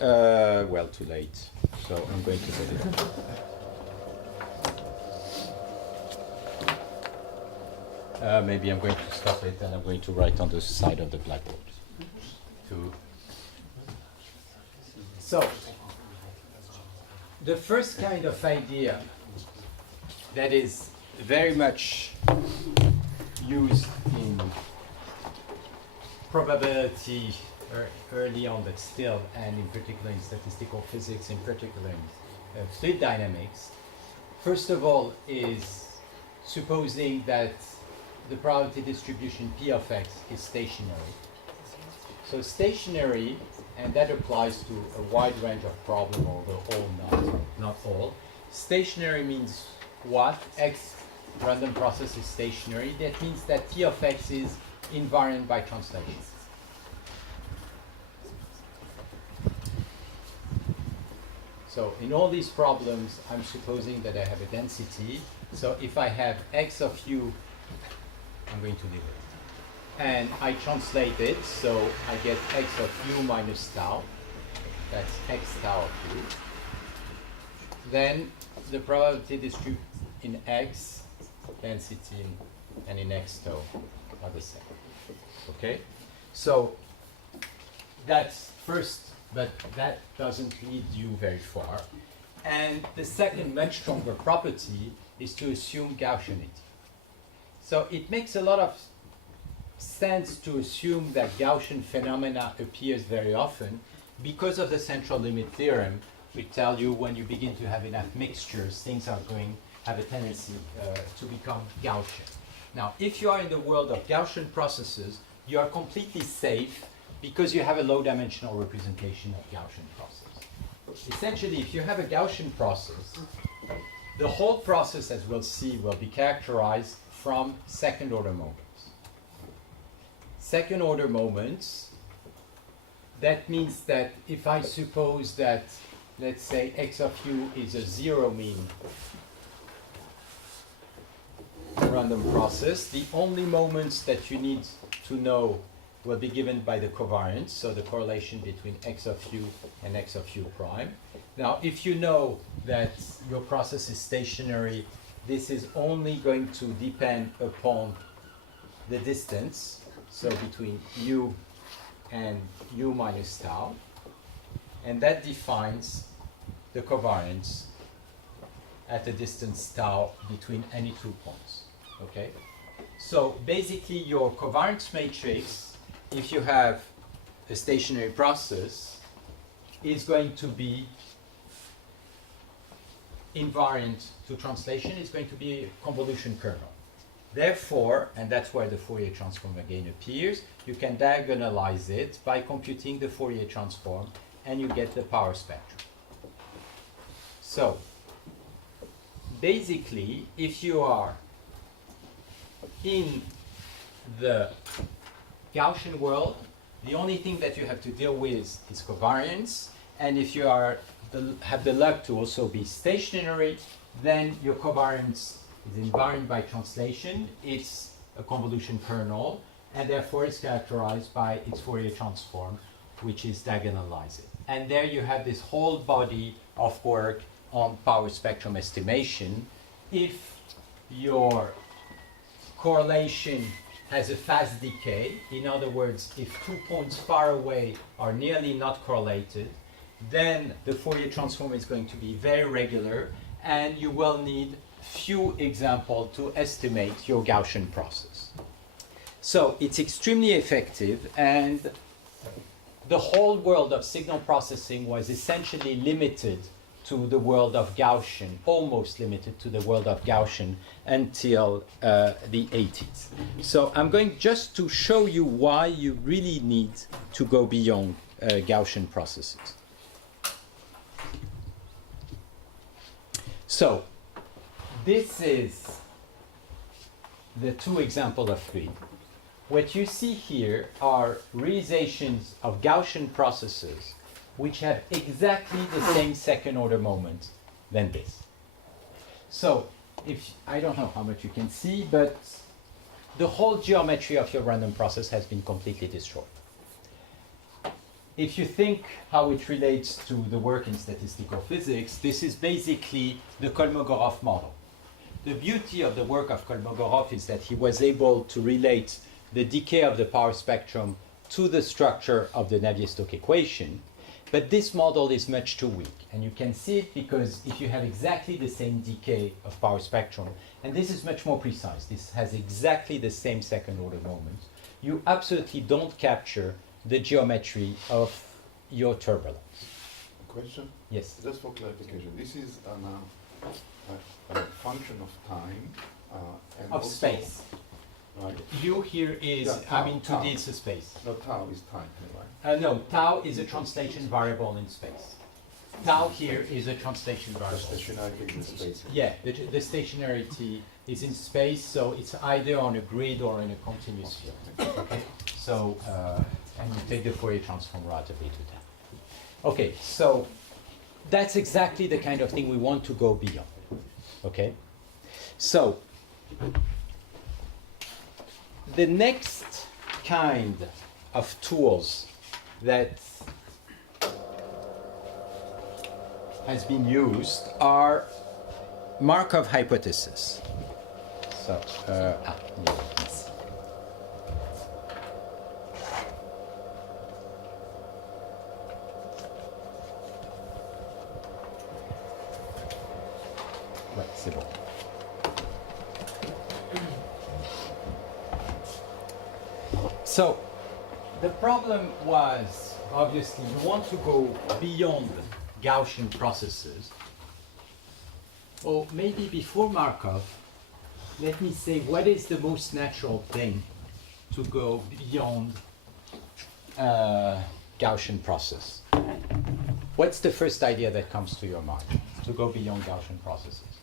Well, too late. So I'm going to put it on. Maybe I'm going to stop it and I'm going to write on the side of the blackboard. So, the first kind of idea that is very much used in probability early on, but still, and in particular in statistical physics, in particular in fluid dynamics, first of all is supposing that the probability distribution P of x is stationary. So stationary, and that applies to a wide range of problems, although all not all. Stationary means what? X random process is stationary. That means that P of x is invariant by translation. So in all these problems, I'm supposing that I have a density. So if I have x of u, I'm going to leave it. And I translate it, so I get x of u minus tau. That's x tau of u. Then the probability distribution in x, density, and in x tau are the same. Okay? So that's first, but that doesn't lead you very far. And the second, much stronger property is to assume Gaussianity. So it makes a lot of sense to assume that Gaussian phenomena appears very often because of the central limit theorem. We tell you when you begin to have enough mixtures, things are going to have a tendency to become Gaussian. Now, if you are in the world of Gaussian processes, you are completely safe because you have a low-dimensional representation of Gaussian process. Essentially, if you have a Gaussian process, the whole process, as we'll see, will be characterized from second-order moments. Second-order moments, that means that if I suppose that, let's say, x of u is a zero mean random process, the only moments that you need to know will be given by the covariance, so the correlation between x of u and x of u prime. Now, if you know that your process is stationary, this is only going to depend upon the distance, so between u and u minus tau, and that defines the covariance at a distance tau between any 2 points. Okay? So basically your covariance matrix, if you have a stationary process, is going to be invariant to translation, is going to be a convolution kernel. Therefore, and that's where the Fourier transform again appears, you can diagonalize it by computing the Fourier transform and you get the power spectrum. So, basically, if you are in the Gaussian world, the only thing that you have to deal with is covariance, and if you have the luck to also be stationary, then your covariance is invariant by translation. It's a convolution kernel, and therefore it's characterized by its Fourier transform, which is diagonalizing. and there you have this whole body of work on power spectrum estimation. If your correlation has a fast decay, in other words, if 2 points far away are nearly not correlated, then the Fourier transform is going to be very regular, and you will need few examples to estimate your Gaussian process. So it's extremely effective, and the whole world of signal processing was essentially limited to the world of Gaussian, almost limited to the world of Gaussian until the 80s. So I'm going just to show you why you really need to go beyond Gaussian processes. So this is the two examples of fluid. What you see here are realizations of Gaussian processes which have exactly the same second order moment than this. So if I don't know how much you can see, but the whole geometry of your random process has been completely destroyed. If you think how it relates to the work in statistical physics, this is basically the Kolmogorov model. The beauty of the work of Kolmogorov is that he was able to relate the decay of the power spectrum to the structure of the Navier-Stokes equation, but this model is much too weak. And you can see it because if you have exactly the same decay of power spectrum, and this is much more precise, this has exactly the same second order moment, you absolutely don't capture the geometry of your turbulence. Question? Yes. Just for clarification, this is a function of time and Of also, space. Right. U here is, Yeah, I mean, tau. 2D is a space. No, tau is time, right? No, tau is a translation variable in space. Tau here is a translation The variable. stationarity in space. Yeah, the stationarity is in space, so it's either on a grid or in a continuous field. Okay, so and you take the Fourier transform relatively to that. Okay, so that's exactly the kind of thing we want to go beyond. Okay, so the next kind of tools that has been used are Markov hypotheses. So, yes. Ouais, c'est bon. So, the problem was, obviously, you want to go beyond Gaussian processes. Or maybe before Markov, let me say what is the most natural thing to go beyond Gaussian process? What's the first idea that comes to your mind to go beyond Gaussian processes?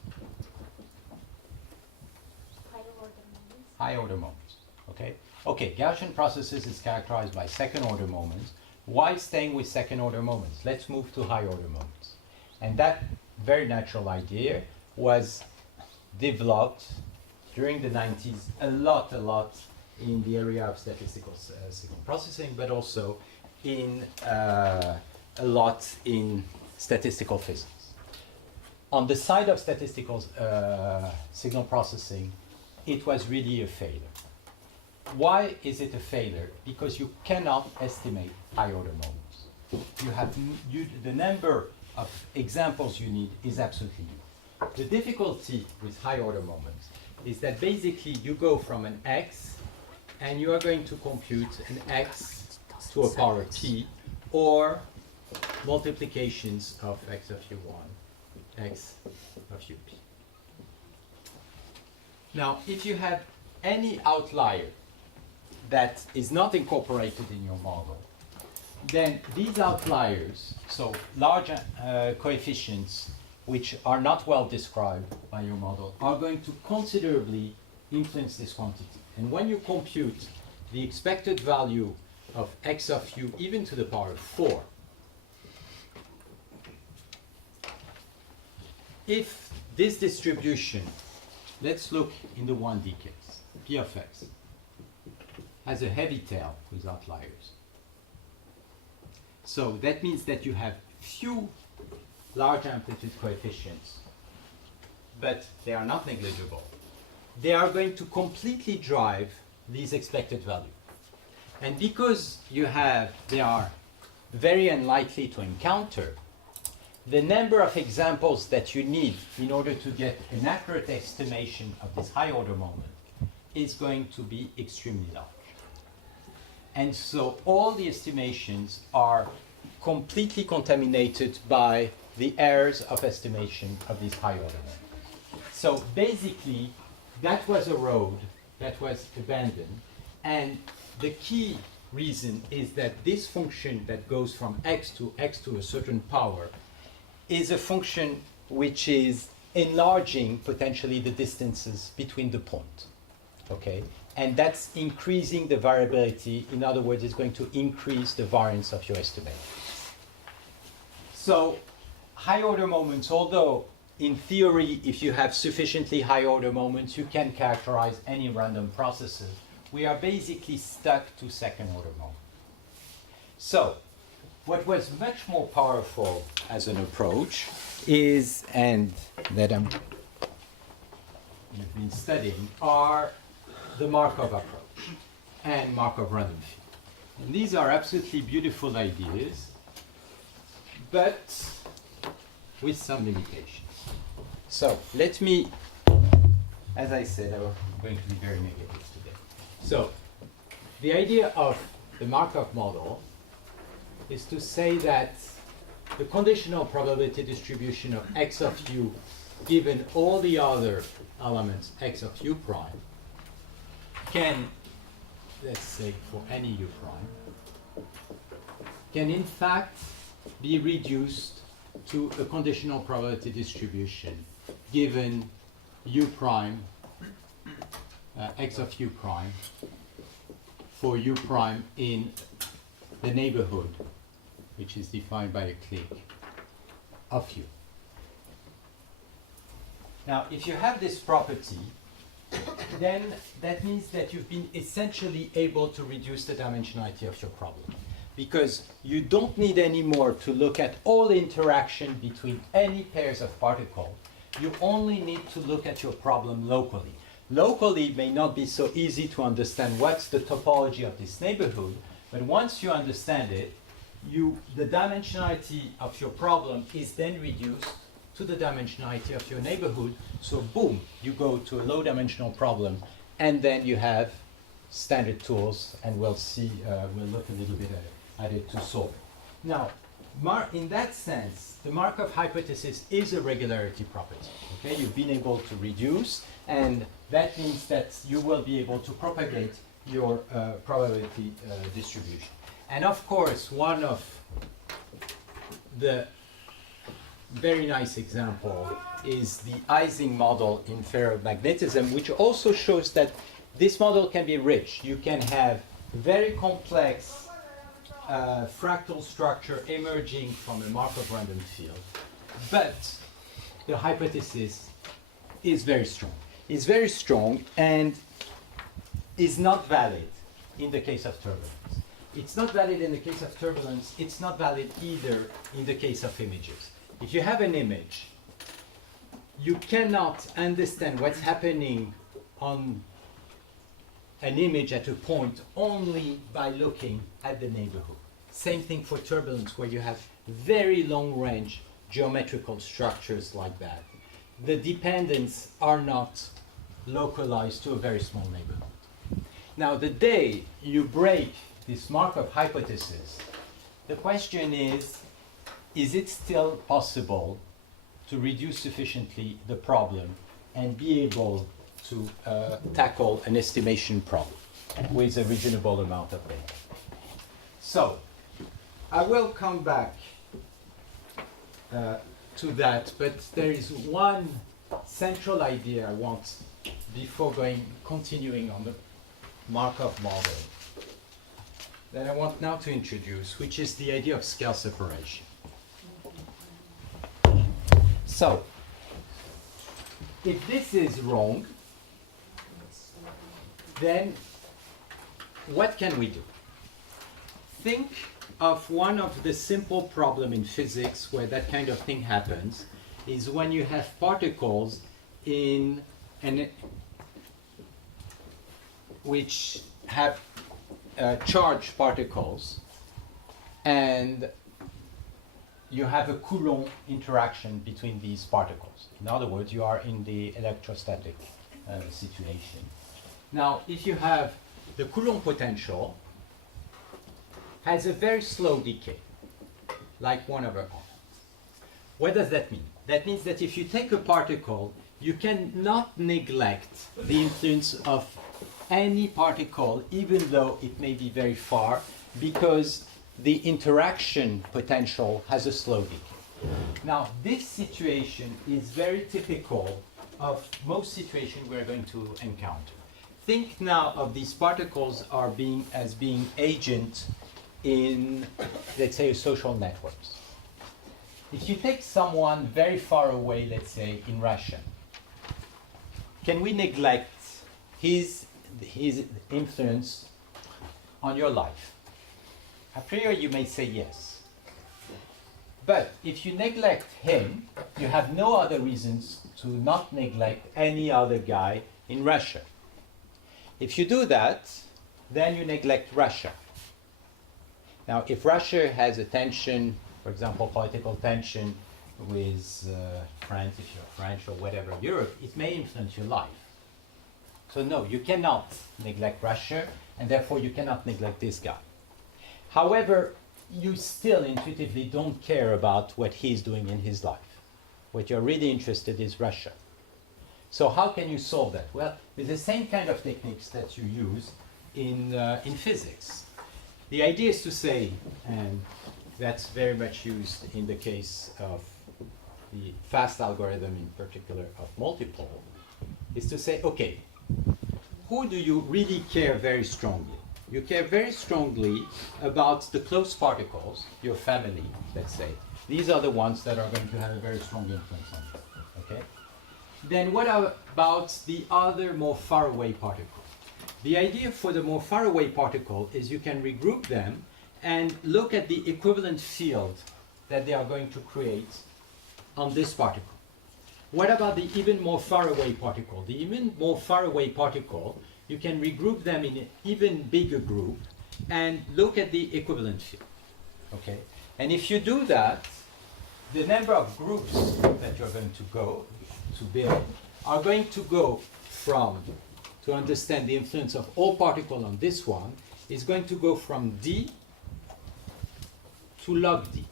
Higher order moments. Okay. Okay. Gaussian processes is characterized by second order moments. Why staying with second order moments? Let's move to higher order moments. And that very natural idea was developed during the 90s a lot in the area of statistical signal processing, but also in a lot in statistical physics. On the side of statistical signal processing, it was really a failure. Why is it a failure? Because you cannot estimate high order moments. You have the number of examples you need is absolutely huge. The difficulty with high order moments is that basically you go from an x and you are going to compute an x to a power t or multiplications of x of u1, x of up. Now, if you have any outlier that is not incorporated in your model, then these outliers, so large coefficients which are not well described by your model, are going to considerably influence this quantity. And when you compute the expected value of x of u even to the power of 4, if this distribution, let's look in the 1D case, p of x, has a heavy tail with outliers. So that means that you have few large amplitude coefficients, but they are not negligible. They are going to completely drive these expected values. And because they are very unlikely to encounter, the number of examples that you need in order to get an accurate estimation of this high order moment is going to be extremely large. And so all the estimations are completely contaminated by the errors of estimation of these high order moments. So basically, that was a road that was abandoned, and the key reason is that this function that goes from x to a certain power is a function which is enlarging potentially the distances between the point, okay? And that's increasing the variability. In other words, it's going to increase the variance of your estimate. So high order moments, although in theory, if you have sufficiently high order moments, you can characterize any random processes, we are basically stuck to second order moments. So what was much more powerful as an approach is, and that you've been studying, are the Markov approach and Markov random field. And these are absolutely beautiful ideas, but with some limitations. So let me, as I said, I'm going to be very negative today. So the idea of the Markov model is to say that the conditional probability distribution of x of u given all the other elements x of u prime can, let's say for any u prime, can in fact be reduced to a conditional probability distribution given u prime, x of u prime, for u prime in the neighborhood, which is defined by a clique of u. Now, if you have this property, then that means that you've been essentially able to reduce the dimensionality of your problem, because you don't need anymore to look at all the interaction between any pairs of particles. You only need to look at your problem locally. Locally, it may not be so easy to understand what's the topology of this neighborhood, but once you understand it, the dimensionality of your problem is then reduced to the dimensionality of your neighborhood. So boom, you go to a low dimensional problem, and then you have standard tools, and we'll look a little bit at it to solve. Now, in that sense, the Markov hypothesis is a regularity property. Okay, you've been able to reduce, and that means that you will be able to propagate your probability distribution. And of course, one of the very nice example is the Ising model in ferromagnetism, which also shows that this model can be rich. You can have very complex fractal structure emerging from a Markov random field, but the hypothesis is very strong. It's very strong and is not valid in the case of turbulence. It's not valid in the case of turbulence. It's not valid either in the case of images. If you have an image, you cannot understand what's happening on an image at a point only by looking at the neighborhood. Same thing for turbulence, where you have very long range geometrical structures like that. The dependents are not localized to a very small neighborhood. Now, the day you break this Markov hypothesis, the question is it still possible to reduce sufficiently the problem and be able to tackle an estimation problem with a reasonable amount of data? So, I will come back to that, but there is one central idea I want, before continuing on the Markov model, that I want now to introduce, which is the idea of scale separation. So, if this is wrong, then what can we do? Think of one of the simple problem in physics where that kind of thing happens is when you have particles in an which have charged particles, and you have a Coulomb interaction between these particles. In other words, you are in the electrostatic situation. Now, if you have the Coulomb potential has a very slow decay, like 1/r. What does that mean? That means that if you take a particle, you cannot neglect the influence of any particle, even though it may be very far, because the interaction potential has a slow decay. Now, this situation is very typical of most situations we're going to encounter. Think now of these particles as being agent in, let's say, social networks. If you take someone very far away, let's say in Russia, can we neglect his influence on your life? A priori, you may say yes. But if you neglect him, you have no other reasons to not neglect any other guy in Russia. If you do that, then you neglect Russia. Now, if Russia has a tension, for example, political tension with France, if you're French or whatever, Europe, it may influence your life. So no, you cannot neglect Russia, and therefore you cannot neglect this guy. However, you still intuitively don't care about what he's doing in his life. What you're really interested in is Russia. So how can you solve that? Well, with the same kind of techniques that you use in physics. The idea is to say, and that's very much used in the case of the fast algorithm, in particular of multipole, is to say, okay, who do you really care very strongly? You care very strongly about the close particles, your family, let's say. These are the ones that are going to have a very strong influence on you, okay? Then what about the other more far away particle? The idea for the more far away particle is you can regroup them and look at the equivalent field that they are going to create on this particle. What about the even more far away particle? The even more far away particle, you can regroup them in an even bigger group and look at the equivalent field. Okay? And if you do that, the number of groups that you're going to build are going to go from, to understand the influence of all particles on this one, is going to go from D to log D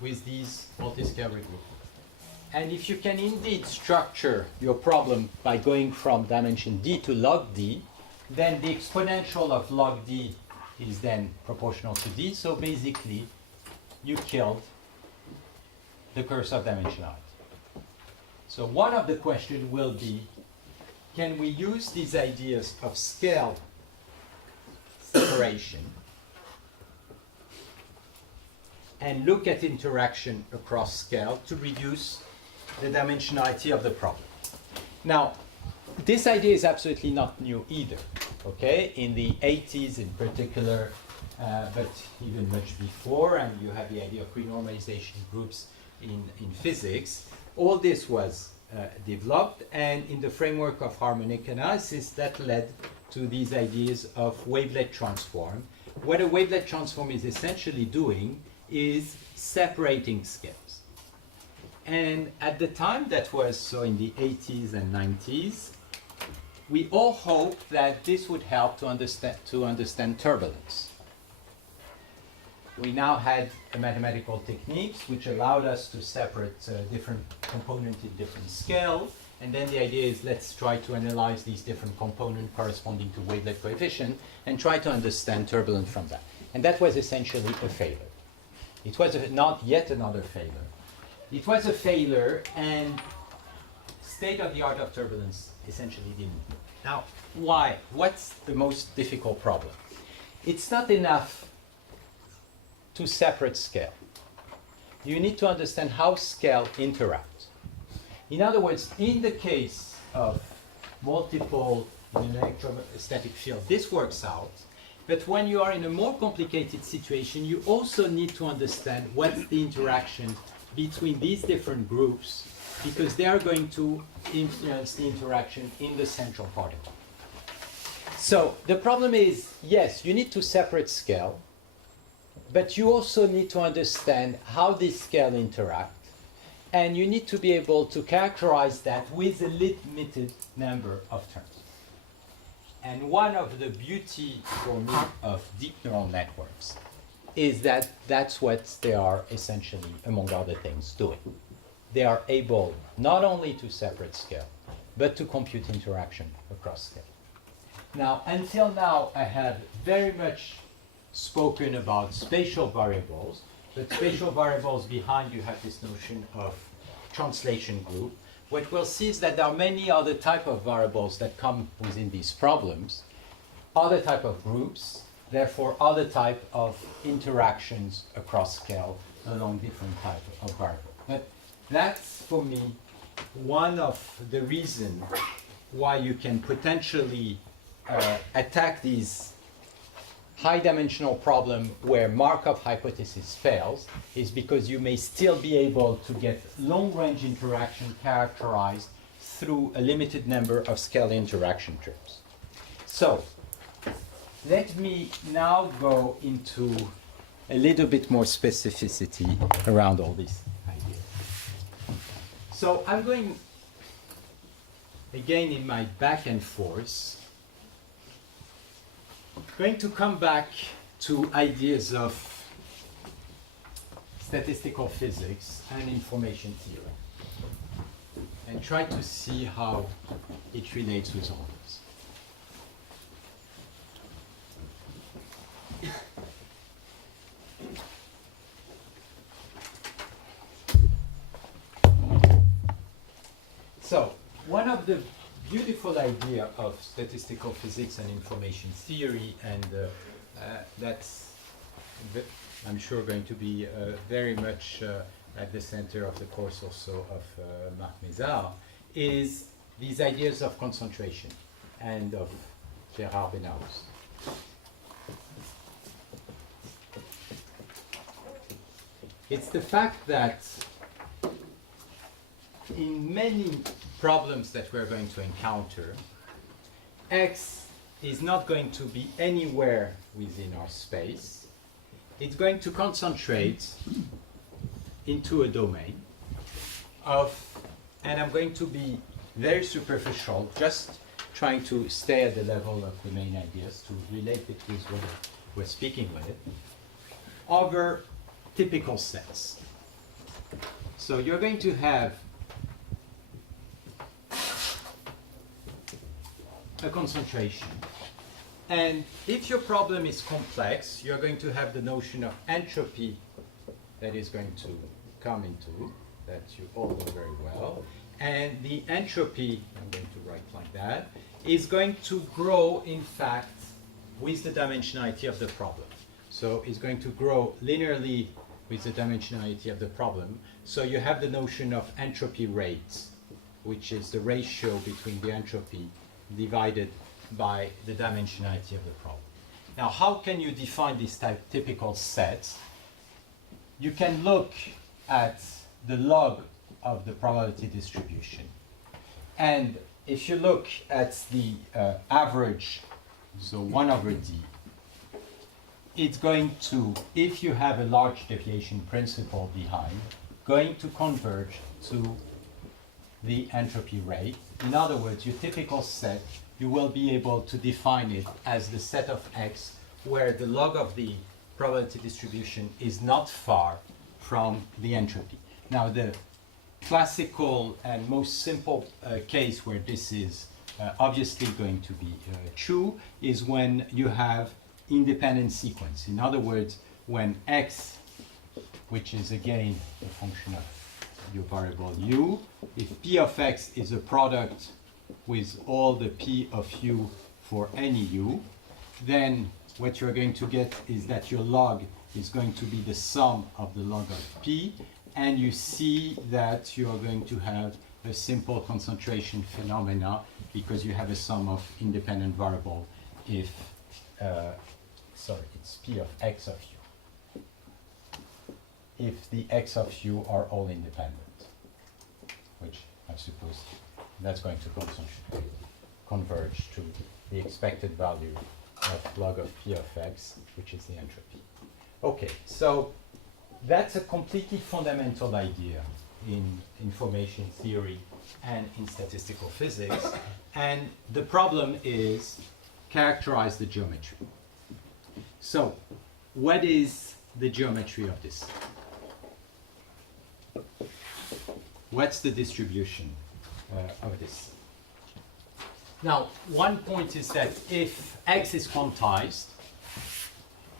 with these multiscale regrouping. And if you can indeed structure your problem by going from dimension D to log D, then the exponential of log D is then proportional to D. So basically, you killed the curse of dimensionality. So one of the questions will be, can we use these ideas of scale separation and look at interaction across scale to reduce the dimensionality of the problem? Now, this idea is absolutely not new either, okay? In the 80s in particular, but even much before, and you have the idea of renormalization groups in physics, all this was developed, and in the framework of harmonic analysis, that led to these ideas of wavelet transform. What a wavelet transform is essentially doing is separating scales. And at the time, that was so in the 80s and 90s, we all hoped that this would help to understand turbulence. We now had mathematical techniques which allowed us to separate different components in different scales, and then the idea is let's try to analyze these different components corresponding to wavelet coefficient and try to understand turbulence from that. And that was essentially a failure. It was not yet another failure. It was a failure, and state of the art of turbulence essentially didn't. Now, why? What's the most difficult problem? It's not enough to separate scale. You need to understand how scale interact. In other words, in the case of multiple in an electrostatic field, this works out. But when you are in a more complicated situation, you also need to understand what's the interaction between these different groups, because they are going to influence the interaction in the central particle. So the problem is, yes, you need to separate scale, but you also need to understand how these scales interact, and you need to be able to characterize that with a limited number of terms. And one of the beauty for me of deep neural networks is that that's what they are essentially, among other things, doing. They are able not only to separate scale, but to compute interaction across scale. Now, until now, I have very much spoken about spatial variables, but spatial variables behind you have this notion of translation group. What we'll see is that there are many other type of variables that come within these problems, other type of groups, therefore other type of interactions across scale along different type of variables. But that's, for me, one of the reasons why you can potentially attack these high-dimensional problem where Markov hypothesis fails, is because you may still be able to get long-range interaction characterized through a limited number of scale interaction terms. So, let me now go into a little bit more specificity around all these ideas. So, I'm going, again in my back and forth, going to come back to ideas of statistical physics and information theory, and try to see how it relates with all this. So, one of the beautiful idea of statistical physics and information theory, and that's, I'm sure, going to be very much at the center of the course also of Marc Mézard, is these ideas of concentration and of Gérard Benahus. It's the fact that in many problems that we're going to encounter, X is not going to be anywhere within our space. It's going to concentrate into a domain of, and I'm going to be very superficial, just trying to stay at the level of the main ideas to relate it with what we're speaking with, over typical sets. So you're going to have a concentration. And if your problem is complex, you're going to have the notion of entropy that is going to come into, that you all know very well. And the entropy, I'm going to write like that, is going to grow, in fact, with the dimensionality of the problem. So it's going to grow linearly with the dimensionality of the problem. So you have the notion of entropy rate, which is the ratio between the entropy divided by the dimensionality of the problem. Now, how can you define this typical set? You can look at the log of the probability distribution. And if you look at the average, so 1 over d, it's going to, if you have a large deviation principle behind, going to converge to the entropy rate. In other words, your typical set, you will be able to define it as the set of X where the log of the probability distribution is not far from the entropy. Now, the classical and most simple case where this is obviously going to be true is when you have independent sequence. In other words, when X, which is again a function of your variable u, if P of X is a product with all the P of u for any u, then what you're going to get is that your log is going to be the sum of the log of P, and you see that you are going to have a simple concentration phenomena because you have a sum of independent variable if, sorry, it's P of X of U. If the X of U are all independent, which I suppose that's going to converge to the expected value of log of P of X, which is the entropy. Okay, so that's a completely fundamental idea in information theory and in statistical physics. And the problem is characterize the geometry. So, what is the geometry of this? What's the distribution of this? Now, one point is that if X is quantized,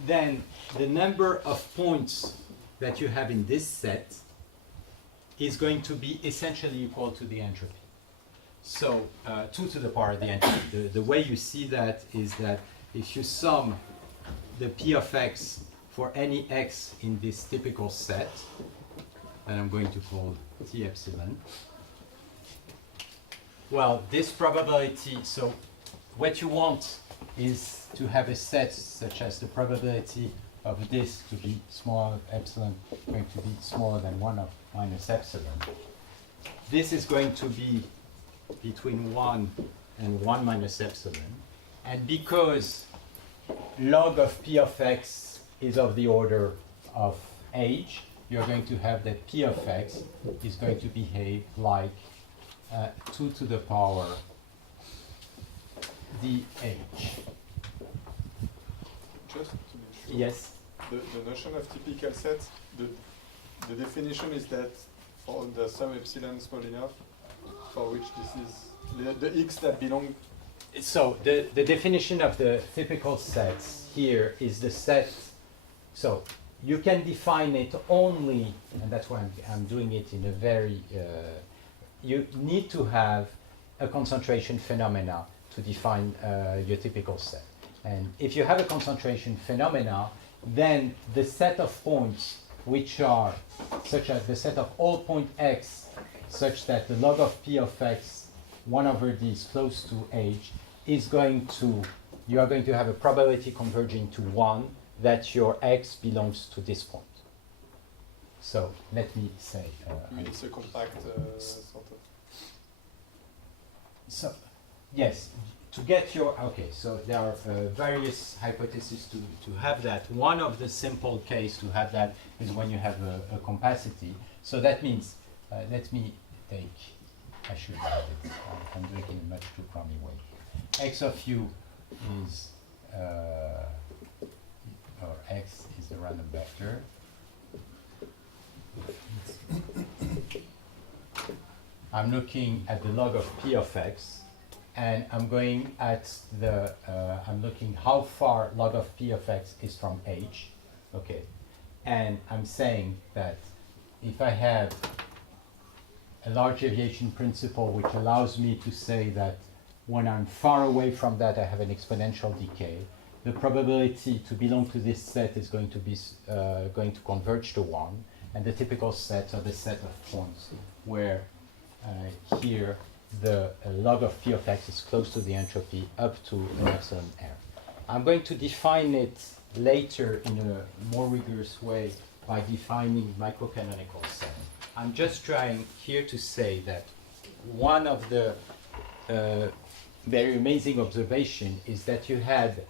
then the number of points that you have in this set is going to be essentially equal to the entropy. So 2 to the power of the entropy. The way you see that is that if you sum the P of X for any X in this typical set, that I'm going to call T epsilon, well, this probability, so what you want is to have a set such as the probability of this to be smaller epsilon going to be smaller than 1 of minus epsilon. This is going to be between 1 and 1 minus epsilon. And because log of P of X is of the order of h, you're going to have that P of X is going to behave like 2 to the power dh. Just to be sure. Yes? The notion of typical set, the definition is that for the sum epsilon small enough, for which this is the x that belong. So the definition of the typical sets here is the set. So you can define it only, and that's why I'm doing it in a very, you need to have a concentration phenomena to define your typical set. And if you have a concentration phenomena, then the set of points which are such as the set of all point x such that the log of P of X 1 over d is close to h is going to, you are going to have a probability converging to 1 that your x belongs to this point. So let me say. It's a compact sort of. So, yes, to get your, okay, so there are various hypotheses to have that. One of the simple case to have that is when you have a compacity. So that means, let me take, I should have it, I'm doing it in a much too crummy way. X of u is, or x is the random vector. I'm looking at the log of P of X, and I'm going at the, I'm looking how far log of P of X is from h, okay? And I'm saying that if I have a large deviation principle which allows me to say that when I'm far away from that I have an exponential decay, the probability to belong to this set is going to be, going to converge to 1, and the typical sets are the set of points where here the log of P of X is close to the entropy up to an epsilon r. I'm going to define it later in a more rigorous way by defining microcanonical set. I'm just trying here to say that one of the very amazing observation is that you had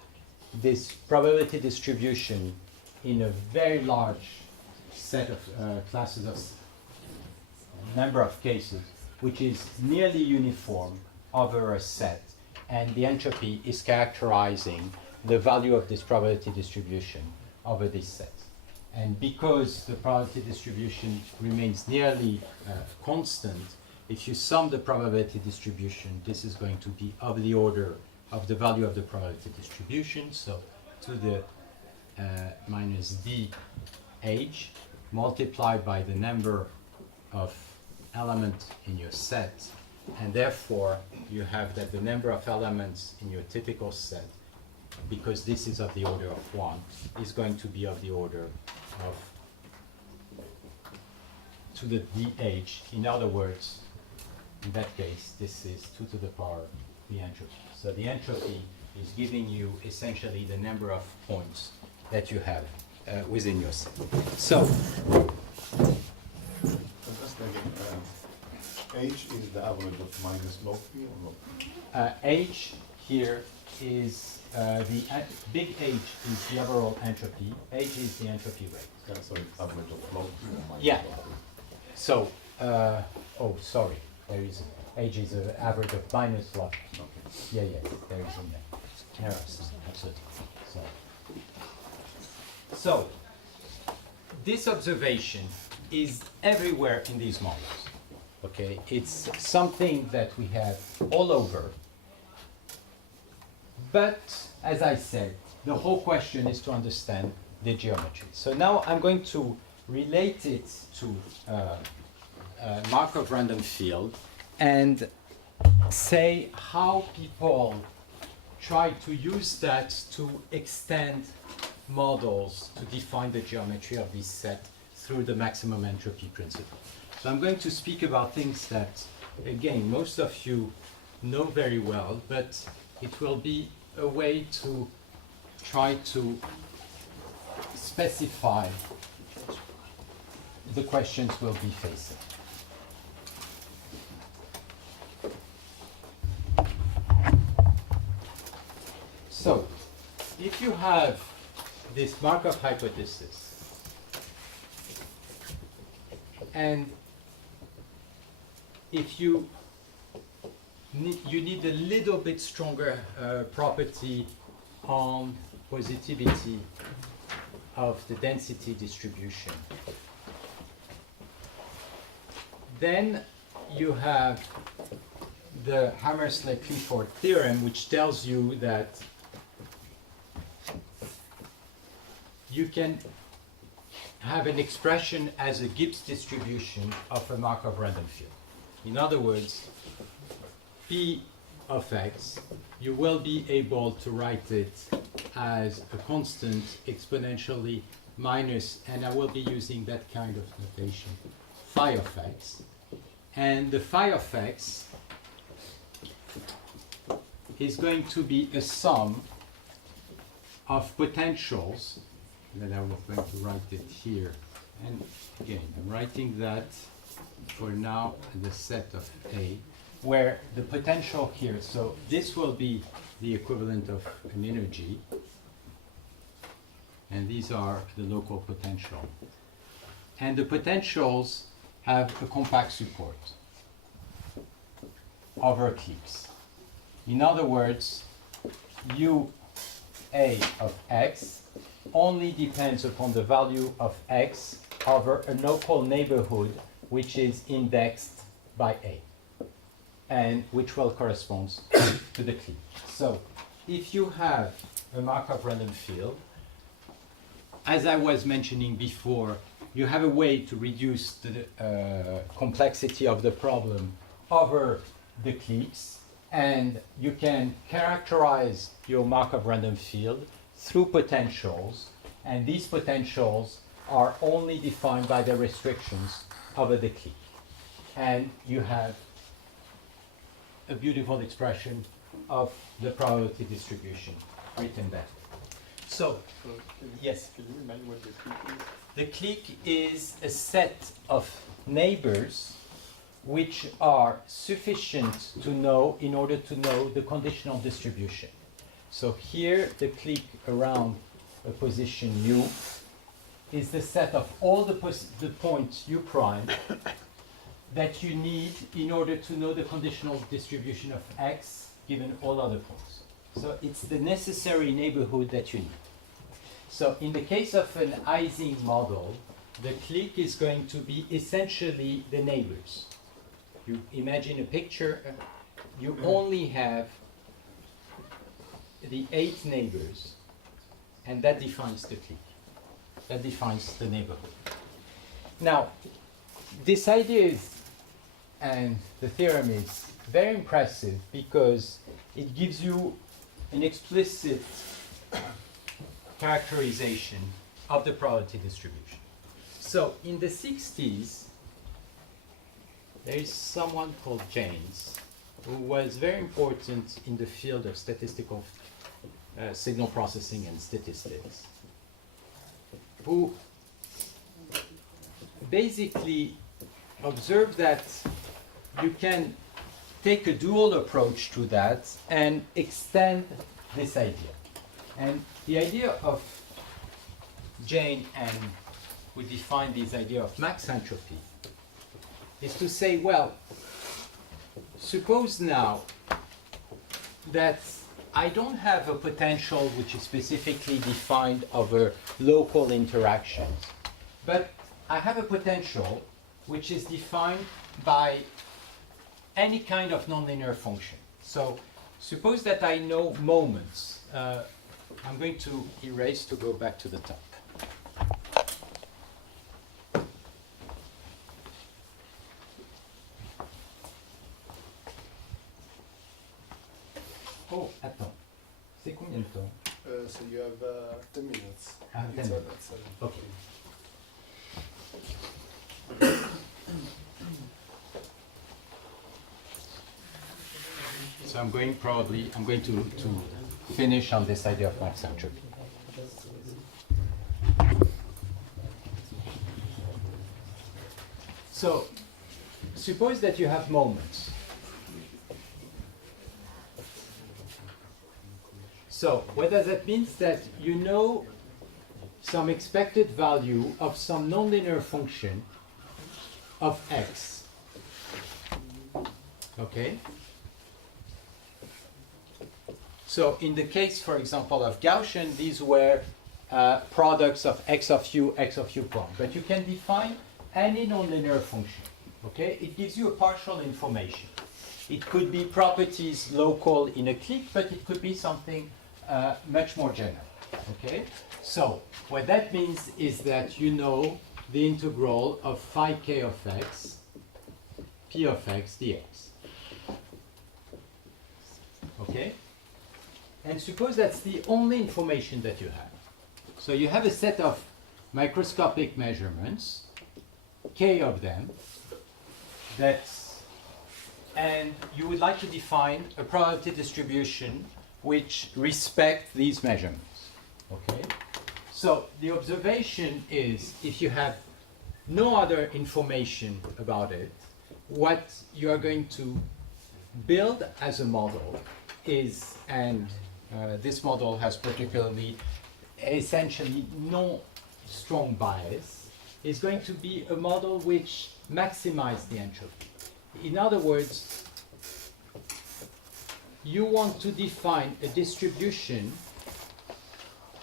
this probability distribution in a very large set of classes of number of cases, which is nearly uniform over a set, and the entropy is characterizing the value of this probability distribution over this set. And because the probability distribution remains nearly constant, if you sum the probability distribution, this is going to be of the order of the value of the probability distribution, so to the minus dh multiplied by the number of element in your set, and therefore you have that the number of elements in your typical set, because this is of the order of 1, is going to be of the order of to the dh. In other words, in that case, this is 2 to the power the entropy. So the entropy is giving you essentially the number of points that you have within your set. So, Just again, H is the average of minus log P or log P? H here is big H is the overall entropy. H is the entropy rate. Yeah, so it's average of log P or minus Yeah. log P. So, oh, sorry, there is H is an average of minus log. Okay. Yeah, there is in there. Yes, absolutely. So, this observation is everywhere in these models. Okay, it's something that we have all over. But, as I said, the whole question is to understand the geometry. So now I'm going to relate it to Markov random field and say how people try to use that to extend models to define the geometry of this set through the maximum entropy principle. So I'm going to speak about things that, again, most of you know very well, but it will be a way to try to specify the questions we'll be facing. So, if you have this Markov hypothesis, and if you need a little bit stronger property on positivity of the density distribution, then you have the Hammersley-Clifford theorem, which tells you that you can have an expression as a Gibbs distribution of a Markov random field. In other words, P of x, you will be able to write it as a constant exponentially minus, and I will be using that kind of notation, phi of x. And the phi of x is going to be a sum of potentials, that I was going to write it here. And again, I'm writing that for now the set of A, where the potential here, so this will be the equivalent of an energy, and these are the local potential. And the potentials have a compact support over cliques. In other words, UA of x only depends upon the value of x over a local neighborhood which is indexed by A, and which will correspond to the clique. So if you have a Markov random field, as I was mentioning before, you have a way to reduce the complexity of the problem over the cliques, and you can characterize your Markov random field through potentials, and these potentials are only defined by the restrictions over the clique. And you have a beautiful expression of the probability distribution written there. So, yes? Can you remind what the clique is? The clique is a set of neighbors which are sufficient to know in order to know the conditional distribution. So here the clique around a position U is the set of all the points U prime that you need in order to know the conditional distribution of x given all other points. So it's the necessary neighborhood that you need. So in the case of an Ising model, the clique is going to be essentially the neighbors. You imagine a picture, you only have the 8 neighbors, and that defines the clique. That defines the neighborhood. Now, this idea is, and the theorem is very impressive because it gives you an explicit characterization of the probability distribution. So in the 60s, there is someone called James who was very important in the field of statistical signal processing and statistics, who basically observed that you can take a dual approach to that and extend this idea. And the idea of Jane, and we define this idea of max entropy, is to say, well, suppose now that I don't have a potential which is specifically defined over local interactions, but I have a potential which is defined by any kind of nonlinear function. So suppose that I know moments. I'm going to erase to go back to the top. Oh, attends. C'est combien de temps? So you have 10 minutes. Ah, 10 It's minutes. at 7. Okay. So I'm going to finish on this idea of max entropy. So suppose that you have moments. So what does that mean? That you know some expected value of some nonlinear function of x. Okay? So in the case, for example, of Gaussian, these were products of x of u prime. But you can define any nonlinear function. Okay? It gives you a partial information. It could be properties local in a clique, but it could be something much more general. Okay? So what that means is that you know the integral of phi k of x, p of x dx. Okay? And suppose that's the only information that you have. So you have a set of microscopic measurements, k of them, and you would like to define a probability distribution which respect these measurements. Okay? So the observation is, if you have no other information about it, what you are going to build as a model is, and this model has particularly essentially no strong bias, is going to be a model which maximizes the entropy. In other words, you want to define a distribution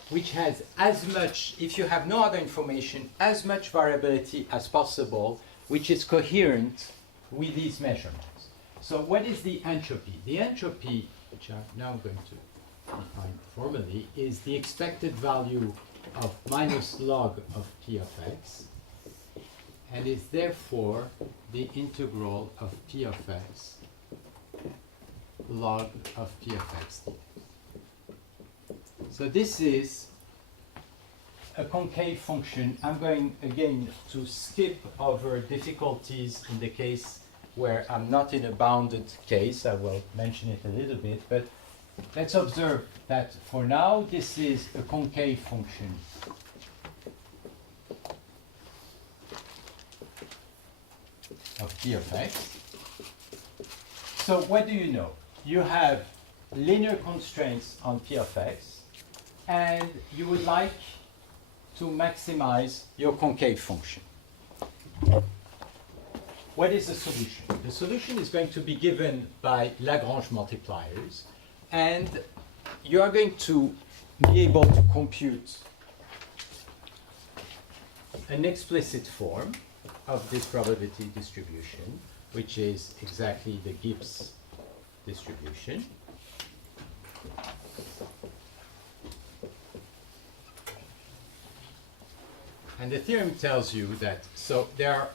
which has as much, if you have no other information, as much variability as possible, which is coherent with these measurements. So what is the entropy? The entropy, which I'm now going to define formally, is the expected value of minus log of p of x, and is therefore the integral of p of x log of p of x dx. So this is a concave function. I'm going again to skip over difficulties in the case where I'm not in a bounded case. I will mention it a little bit, but let's observe that for now this is a concave function. Of p of x. So what do you know? You have linear constraints on p of x, and you would like to maximize your concave function. What is the solution? The solution is going to be given by Lagrange multipliers, and you are going to be able to compute an explicit form of this probability distribution, which is exactly the Gibbs distribution. And the theorem tells you that, so there are,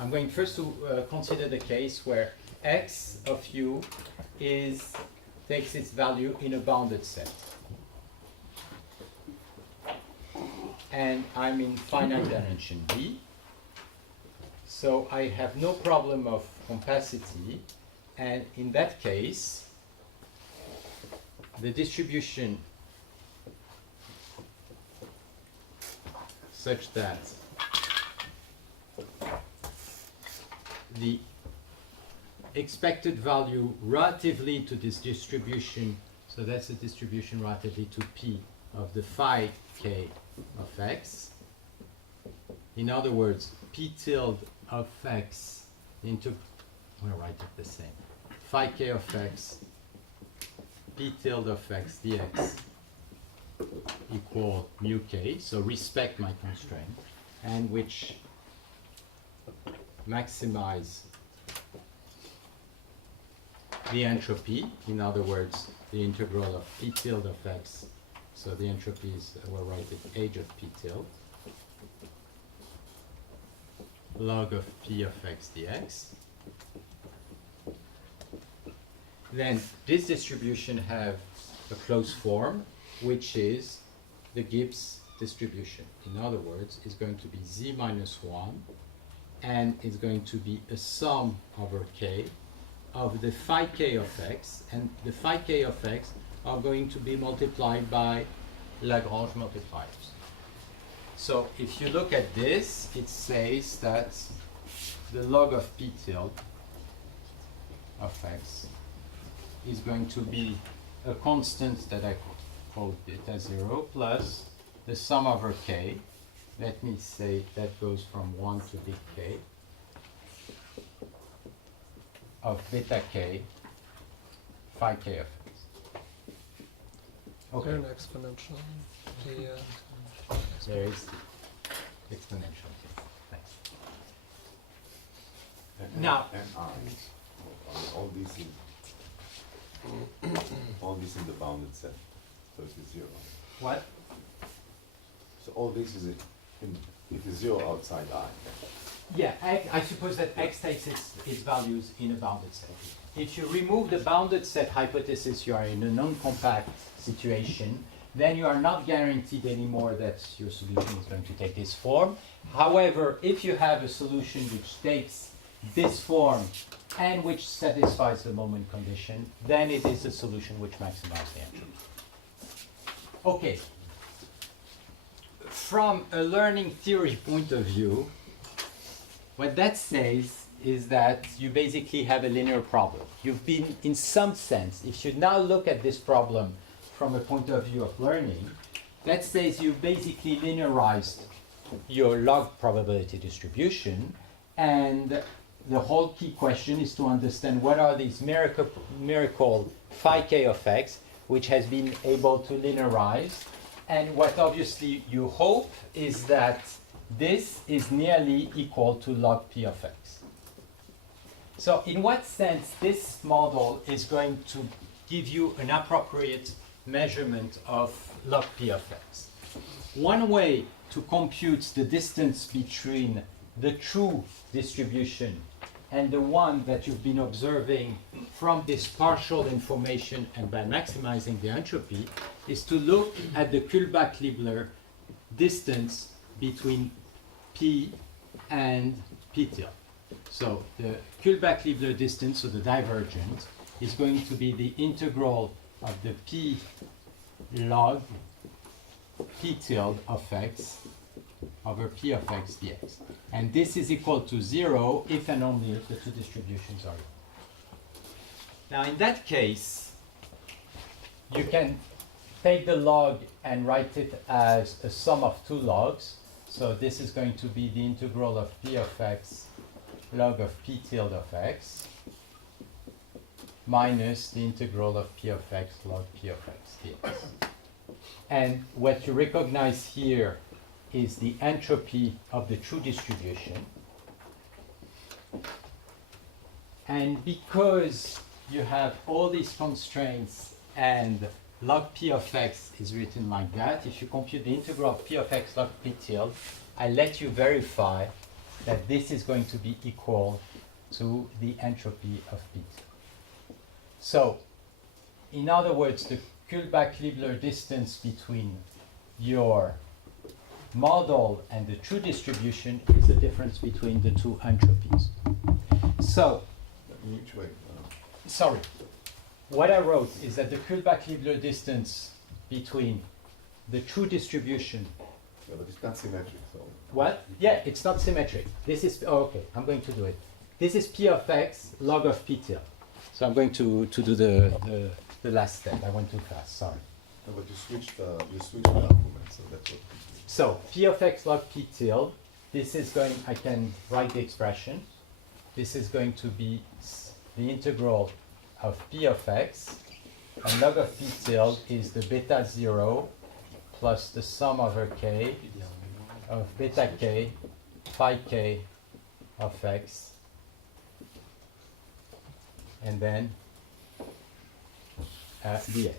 I'm going first to consider the case where x of u takes its value in a bounded set. And I'm in finite dimension B, So I have no problem of compacity, and in that case, the distribution such that the expected value relatively to this distribution, so that's the distribution relatively to P of the phi k of x. In other words, P tilde of x into, I'm going to write it the same, phi k of x, P tilde of x dx equal mu k, so respect my constraint, and which maximize the entropy, in other words, the integral of P tilde of x, so the entropy is, we'll write it h of P tilde, log of P of x dx. Then this distribution have a closed form, which is the Gibbs distribution. In other words, it's going to be z minus 1, and it's going to be a sum over k of the phi k of x, and the phi k of x are going to be multiplied by Lagrange multipliers. So if you look at this, it says that the log of P tilde of x is going to be a constant that I called beta 0 plus the sum over k. Let me say that goes from 1 to big K of beta k phi k of x. Okay. An exponential. There is exponential. Thanks. Now- and all this is all this in the bounded set, so it is 0. What? So all this is it is 0 outside I. Yeah, I suppose that x takes its values in a bounded set. If you remove the bounded set hypothesis, you are in a non-compact situation, then you are not guaranteed anymore that your solution is going to take this form. However, if you have a solution which takes this form and which satisfies the moment condition, then it is a solution which maximizes the entropy. Okay. From a learning theory point of view, what that says is that you basically have a linear problem. You've been, in some sense, if you now look at this problem from a point of view of learning, that says you basically linearized your log probability distribution, and the whole key question is to understand what are these miracle phi k of x, which has been able to linearize, and what obviously you hope is that this is nearly equal to log p of x. So in what sense this model is going to give you an appropriate measurement of log p of x? One way to compute the distance between the true distribution and the one that you've been observing from this partial information and by maximizing the entropy is to look at the Kullback-Leibler distance between P and P tilde. So the Kullback-Leibler distance, so the divergent, is going to be the integral of the P log P tilde of x over P of x dx. And this is equal to 0 if and only if the two distributions are equal. Now in that case, you can take the log and write it as a sum of two logs. So this is going to be the integral of P of x log of P tilde of x minus the integral of P of x log P of x dx. And what you recognize here is the entropy of the true distribution. And because you have all these constraints and log P of x is written like that, if you compute the integral of P of x log P tilde, I let you verify that this is going to be equal to the entropy of P tilde. So, in other words, the Kullback-Leibler distance between your model and the true distribution is the difference between the two entropies. So, In which way? sorry, what I wrote is that the Kullback-Leibler distance between the true distribution. Yeah, but it's not symmetric, so. What? Yeah, it's not symmetric. This is, oh, okay, I'm going to do it. This is P of x log of P tilde. So I'm going to do the last step. I went too fast, sorry. No, but you switched the argument, so that's what. So P of x log P tilde, this is going, I can write the expression. This is going to be the integral of P of x, and log of P tilde is the beta 0 plus the sum over k of beta k, phi k of x, and then dx.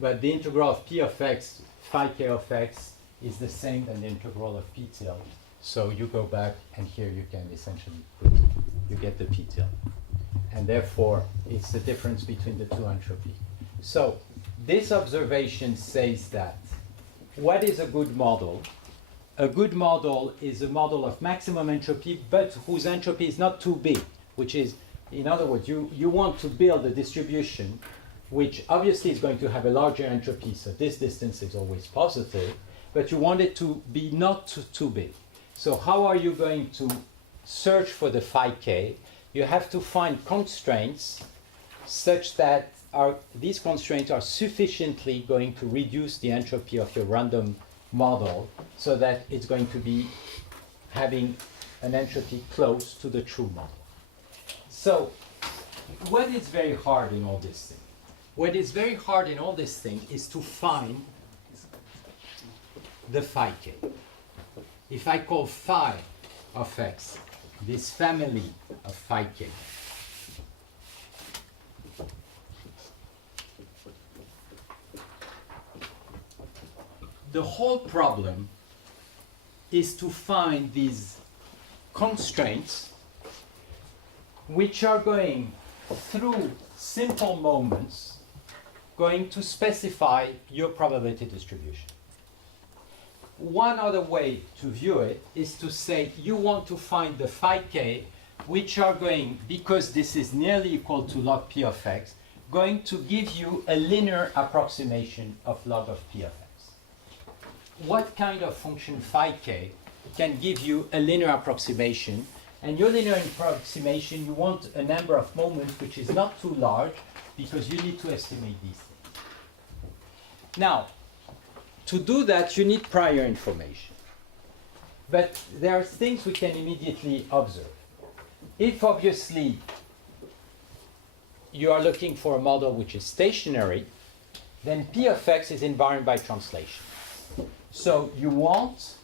But the integral of P of x, phi k of x, is the same than the integral of P tilde. So you go back, and here you can essentially put, you get the P tilde. And therefore, it's the difference between the two entropy. So this observation says that what is a good model? A good model is a model of maximum entropy, but whose entropy is not too big, which is, in other words, you want to build a distribution which obviously is going to have a larger entropy, so this distance is always positive, but you want it to be not too big. So how are you going to search for the phi k? You have to find constraints such that these constraints are sufficiently going to reduce the entropy of your random model so that it's going to be having an entropy close to the true model. So what is very hard in all this thing? What is very hard in all this thing is to find the phi k. If I call phi of x this family of phi k, the whole problem is to find these constraints which are going through simple moments going to specify your probability distribution. One other way to view it is to say you want to find the phi k which are going, because this is nearly equal to log p of x, going to give you a linear approximation of log of p of x. What kind of function phi k can give you a linear approximation? And your linear approximation, you want a number of moments which is not too large because you need to estimate these things. Now, to do that, you need prior information. But there are things we can immediately observe. If obviously you are looking for a model which is stationary, then P of x is invariant by translation. So you want,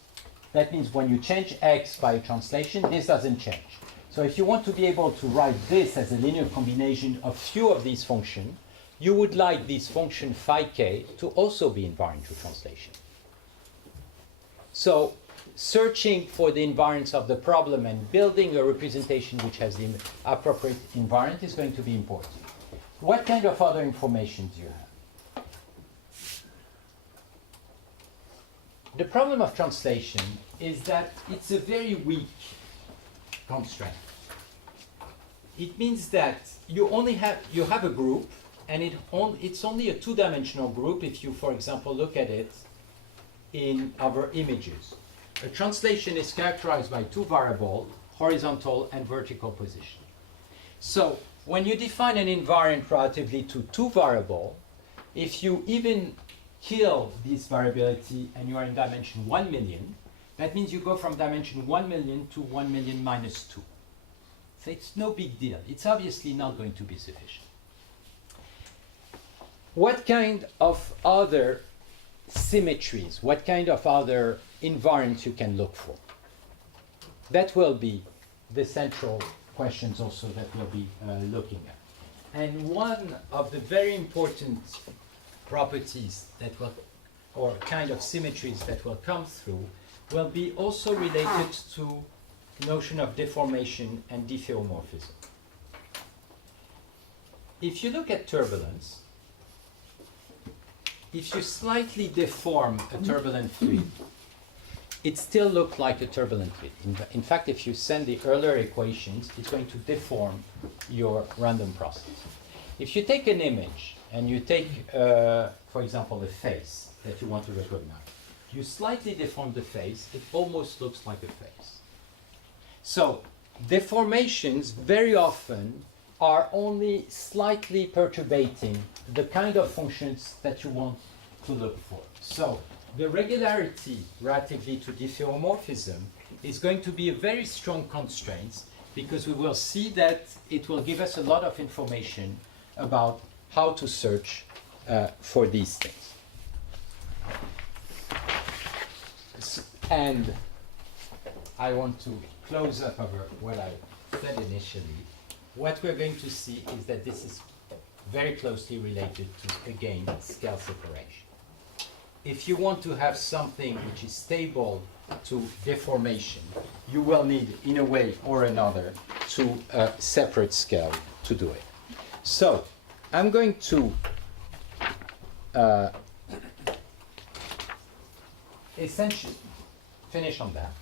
that means when you change x by translation, this doesn't change. So if you want to be able to write this as a linear combination of few of these functions, you would like this function phi k to also be invariant to translation. So searching for the invariance of the problem and building a representation which has the appropriate invariant is going to be important. What kind of other information do you have? The problem of translation is that it's a very weak constraint. It means that you have a group, and it's only a two-dimensional group if you, for example, look at it in our images. A translation is characterized by two variables, horizontal and vertical position. So when you define an invariant relatively to two variables, if you even kill this variability and you are in dimension 1 million, that means you go from dimension 1 million to 1 million minus 2. So it's no big deal. It's obviously not going to be sufficient. What kind of other symmetries, what kind of other invariants you can look for? That will be the central questions also that we'll be looking at. And one of the very important properties that will, or kind of symmetries that will come through, will be also related to notion of deformation and diffeomorphism. If you look at turbulence, if you slightly deform a turbulent fluid, it still looks like a turbulent fluid. In fact, if you send the earlier equations, it's going to deform your random process. If you take an image and you take, for example, a face that you want to recognize, you slightly deform the face, it almost looks like a face. So deformations very often are only slightly perturbating the kind of functions that you want to look for. So the regularity relatively to diffeomorphism is going to be a very strong constraint, because we will see that it will give us a lot of information about how to search for these things. And I want to close up over what I said initially. What we're going to see is that this is very closely related to, again, scale separation. If you want to have something which is stable to deformation, you will need, in a way or another, to separate scale to do it. So I'm going to essentially finish on that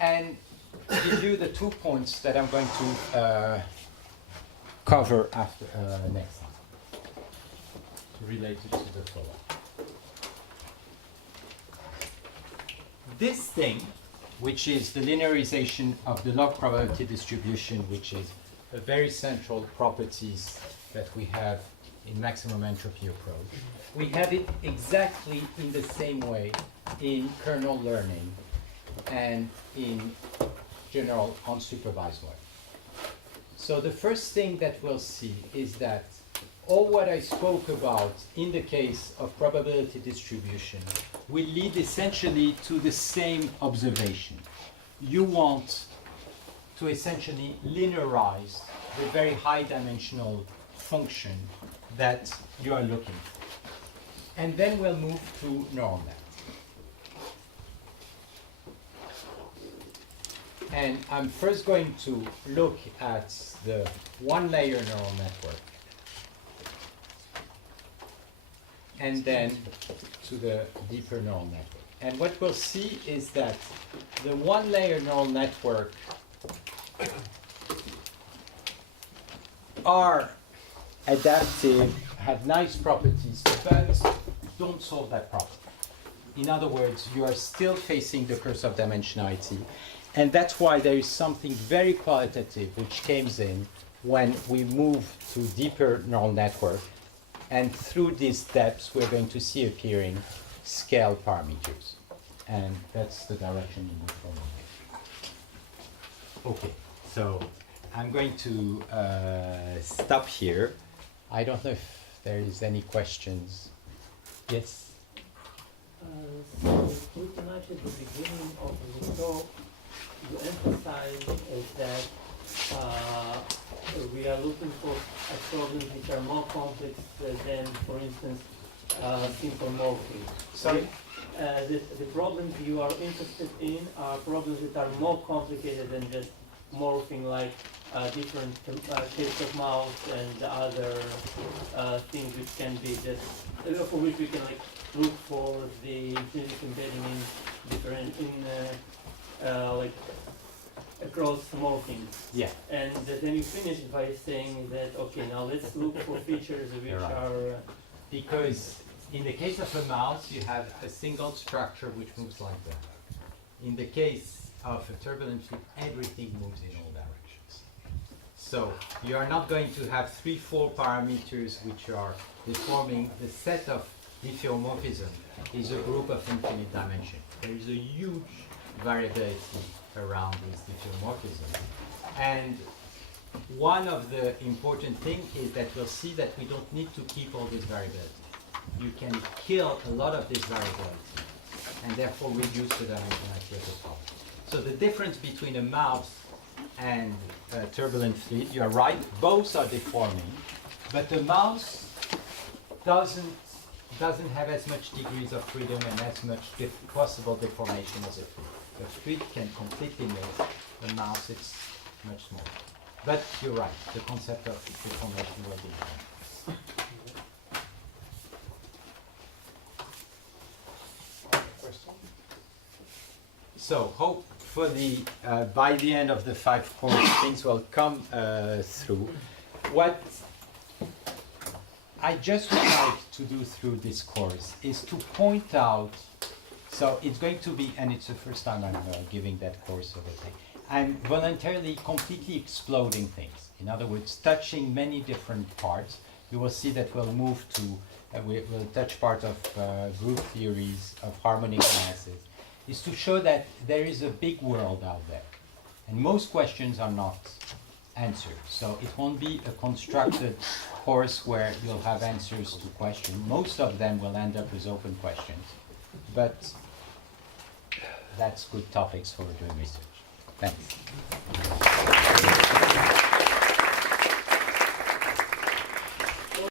and give you the 2 points that I'm going to cover after next time, related to the follow-up. This thing, which is the linearization of the log probability distribution, which is a very central properties that we have in maximum entropy approach, we have it exactly in the same way in kernel learning and in general unsupervised learning. So the first thing that we'll see is that all what I spoke about in the case of probability distribution will lead essentially to the same observation. You want to essentially linearize the very high dimensional function that you are looking for. And then we'll move to neural net. And I'm first going to look at the one-layer neural network, and then to the deeper neural network. And what we'll see is that the one-layer neural network are adaptive, have nice properties, but don't solve that problem. In other words, you are still facing the curse of dimensionality, and that's why there is something very qualitative which comes in when we move to deeper neural network, and through these steps we're going to see appearing scale parameters, and that's the direction we move forward. Okay, so I'm going to stop here. I don't know if there is any questions. Yes? So pretty much at the beginning of the talk, you emphasized that we are looking for problems which are more complex than, for instance, simple morphing. Sorry? The problems you are interested in are problems that are more complicated than just morphing, like different shapes of mouse and other things which can be just, for which we can like look for the intrinsic embedding in different, like across morphing. Yeah. And then you finish by saying that, okay, now let's look for features which Right. are... Because in the case of a mouse, you have a single structure which moves like that. In the case of a turbulent fluid, everything moves in all directions. So you are not going to have 3-4 parameters which are deforming. The set of diffeomorphism is a group of infinite dimension. There is a huge variability around this diffeomorphism. And one of the important things is that we'll see that we don't need to keep all this variability. You can kill a lot of this variability and therefore reduce the dimensionality of the problem. So the difference between a mouse and a turbulent fluid, you are right, both are deforming, but the mouse doesn't have as much degrees of freedom and as much possible deformation as a fluid. The fluid can completely move, the mouse it's much smaller. But you're right, the concept of deformation will be different. Question? So hopefully by the end of the 5 course things will come through. What I just would like to do through this course is to point out, so it's going to be, and it's the first time I'm giving that course of a thing, I'm voluntarily completely exploding things. In other words, touching many different parts. You will see that we'll move to, we'll touch part of group theories, of harmonic masses, is to show that there is a big world out there. And most questions are not answered. So it won't be a constructed course where you'll have answers to questions. Most of them will end up as open questions. But that's good topics for doing research. Thanks.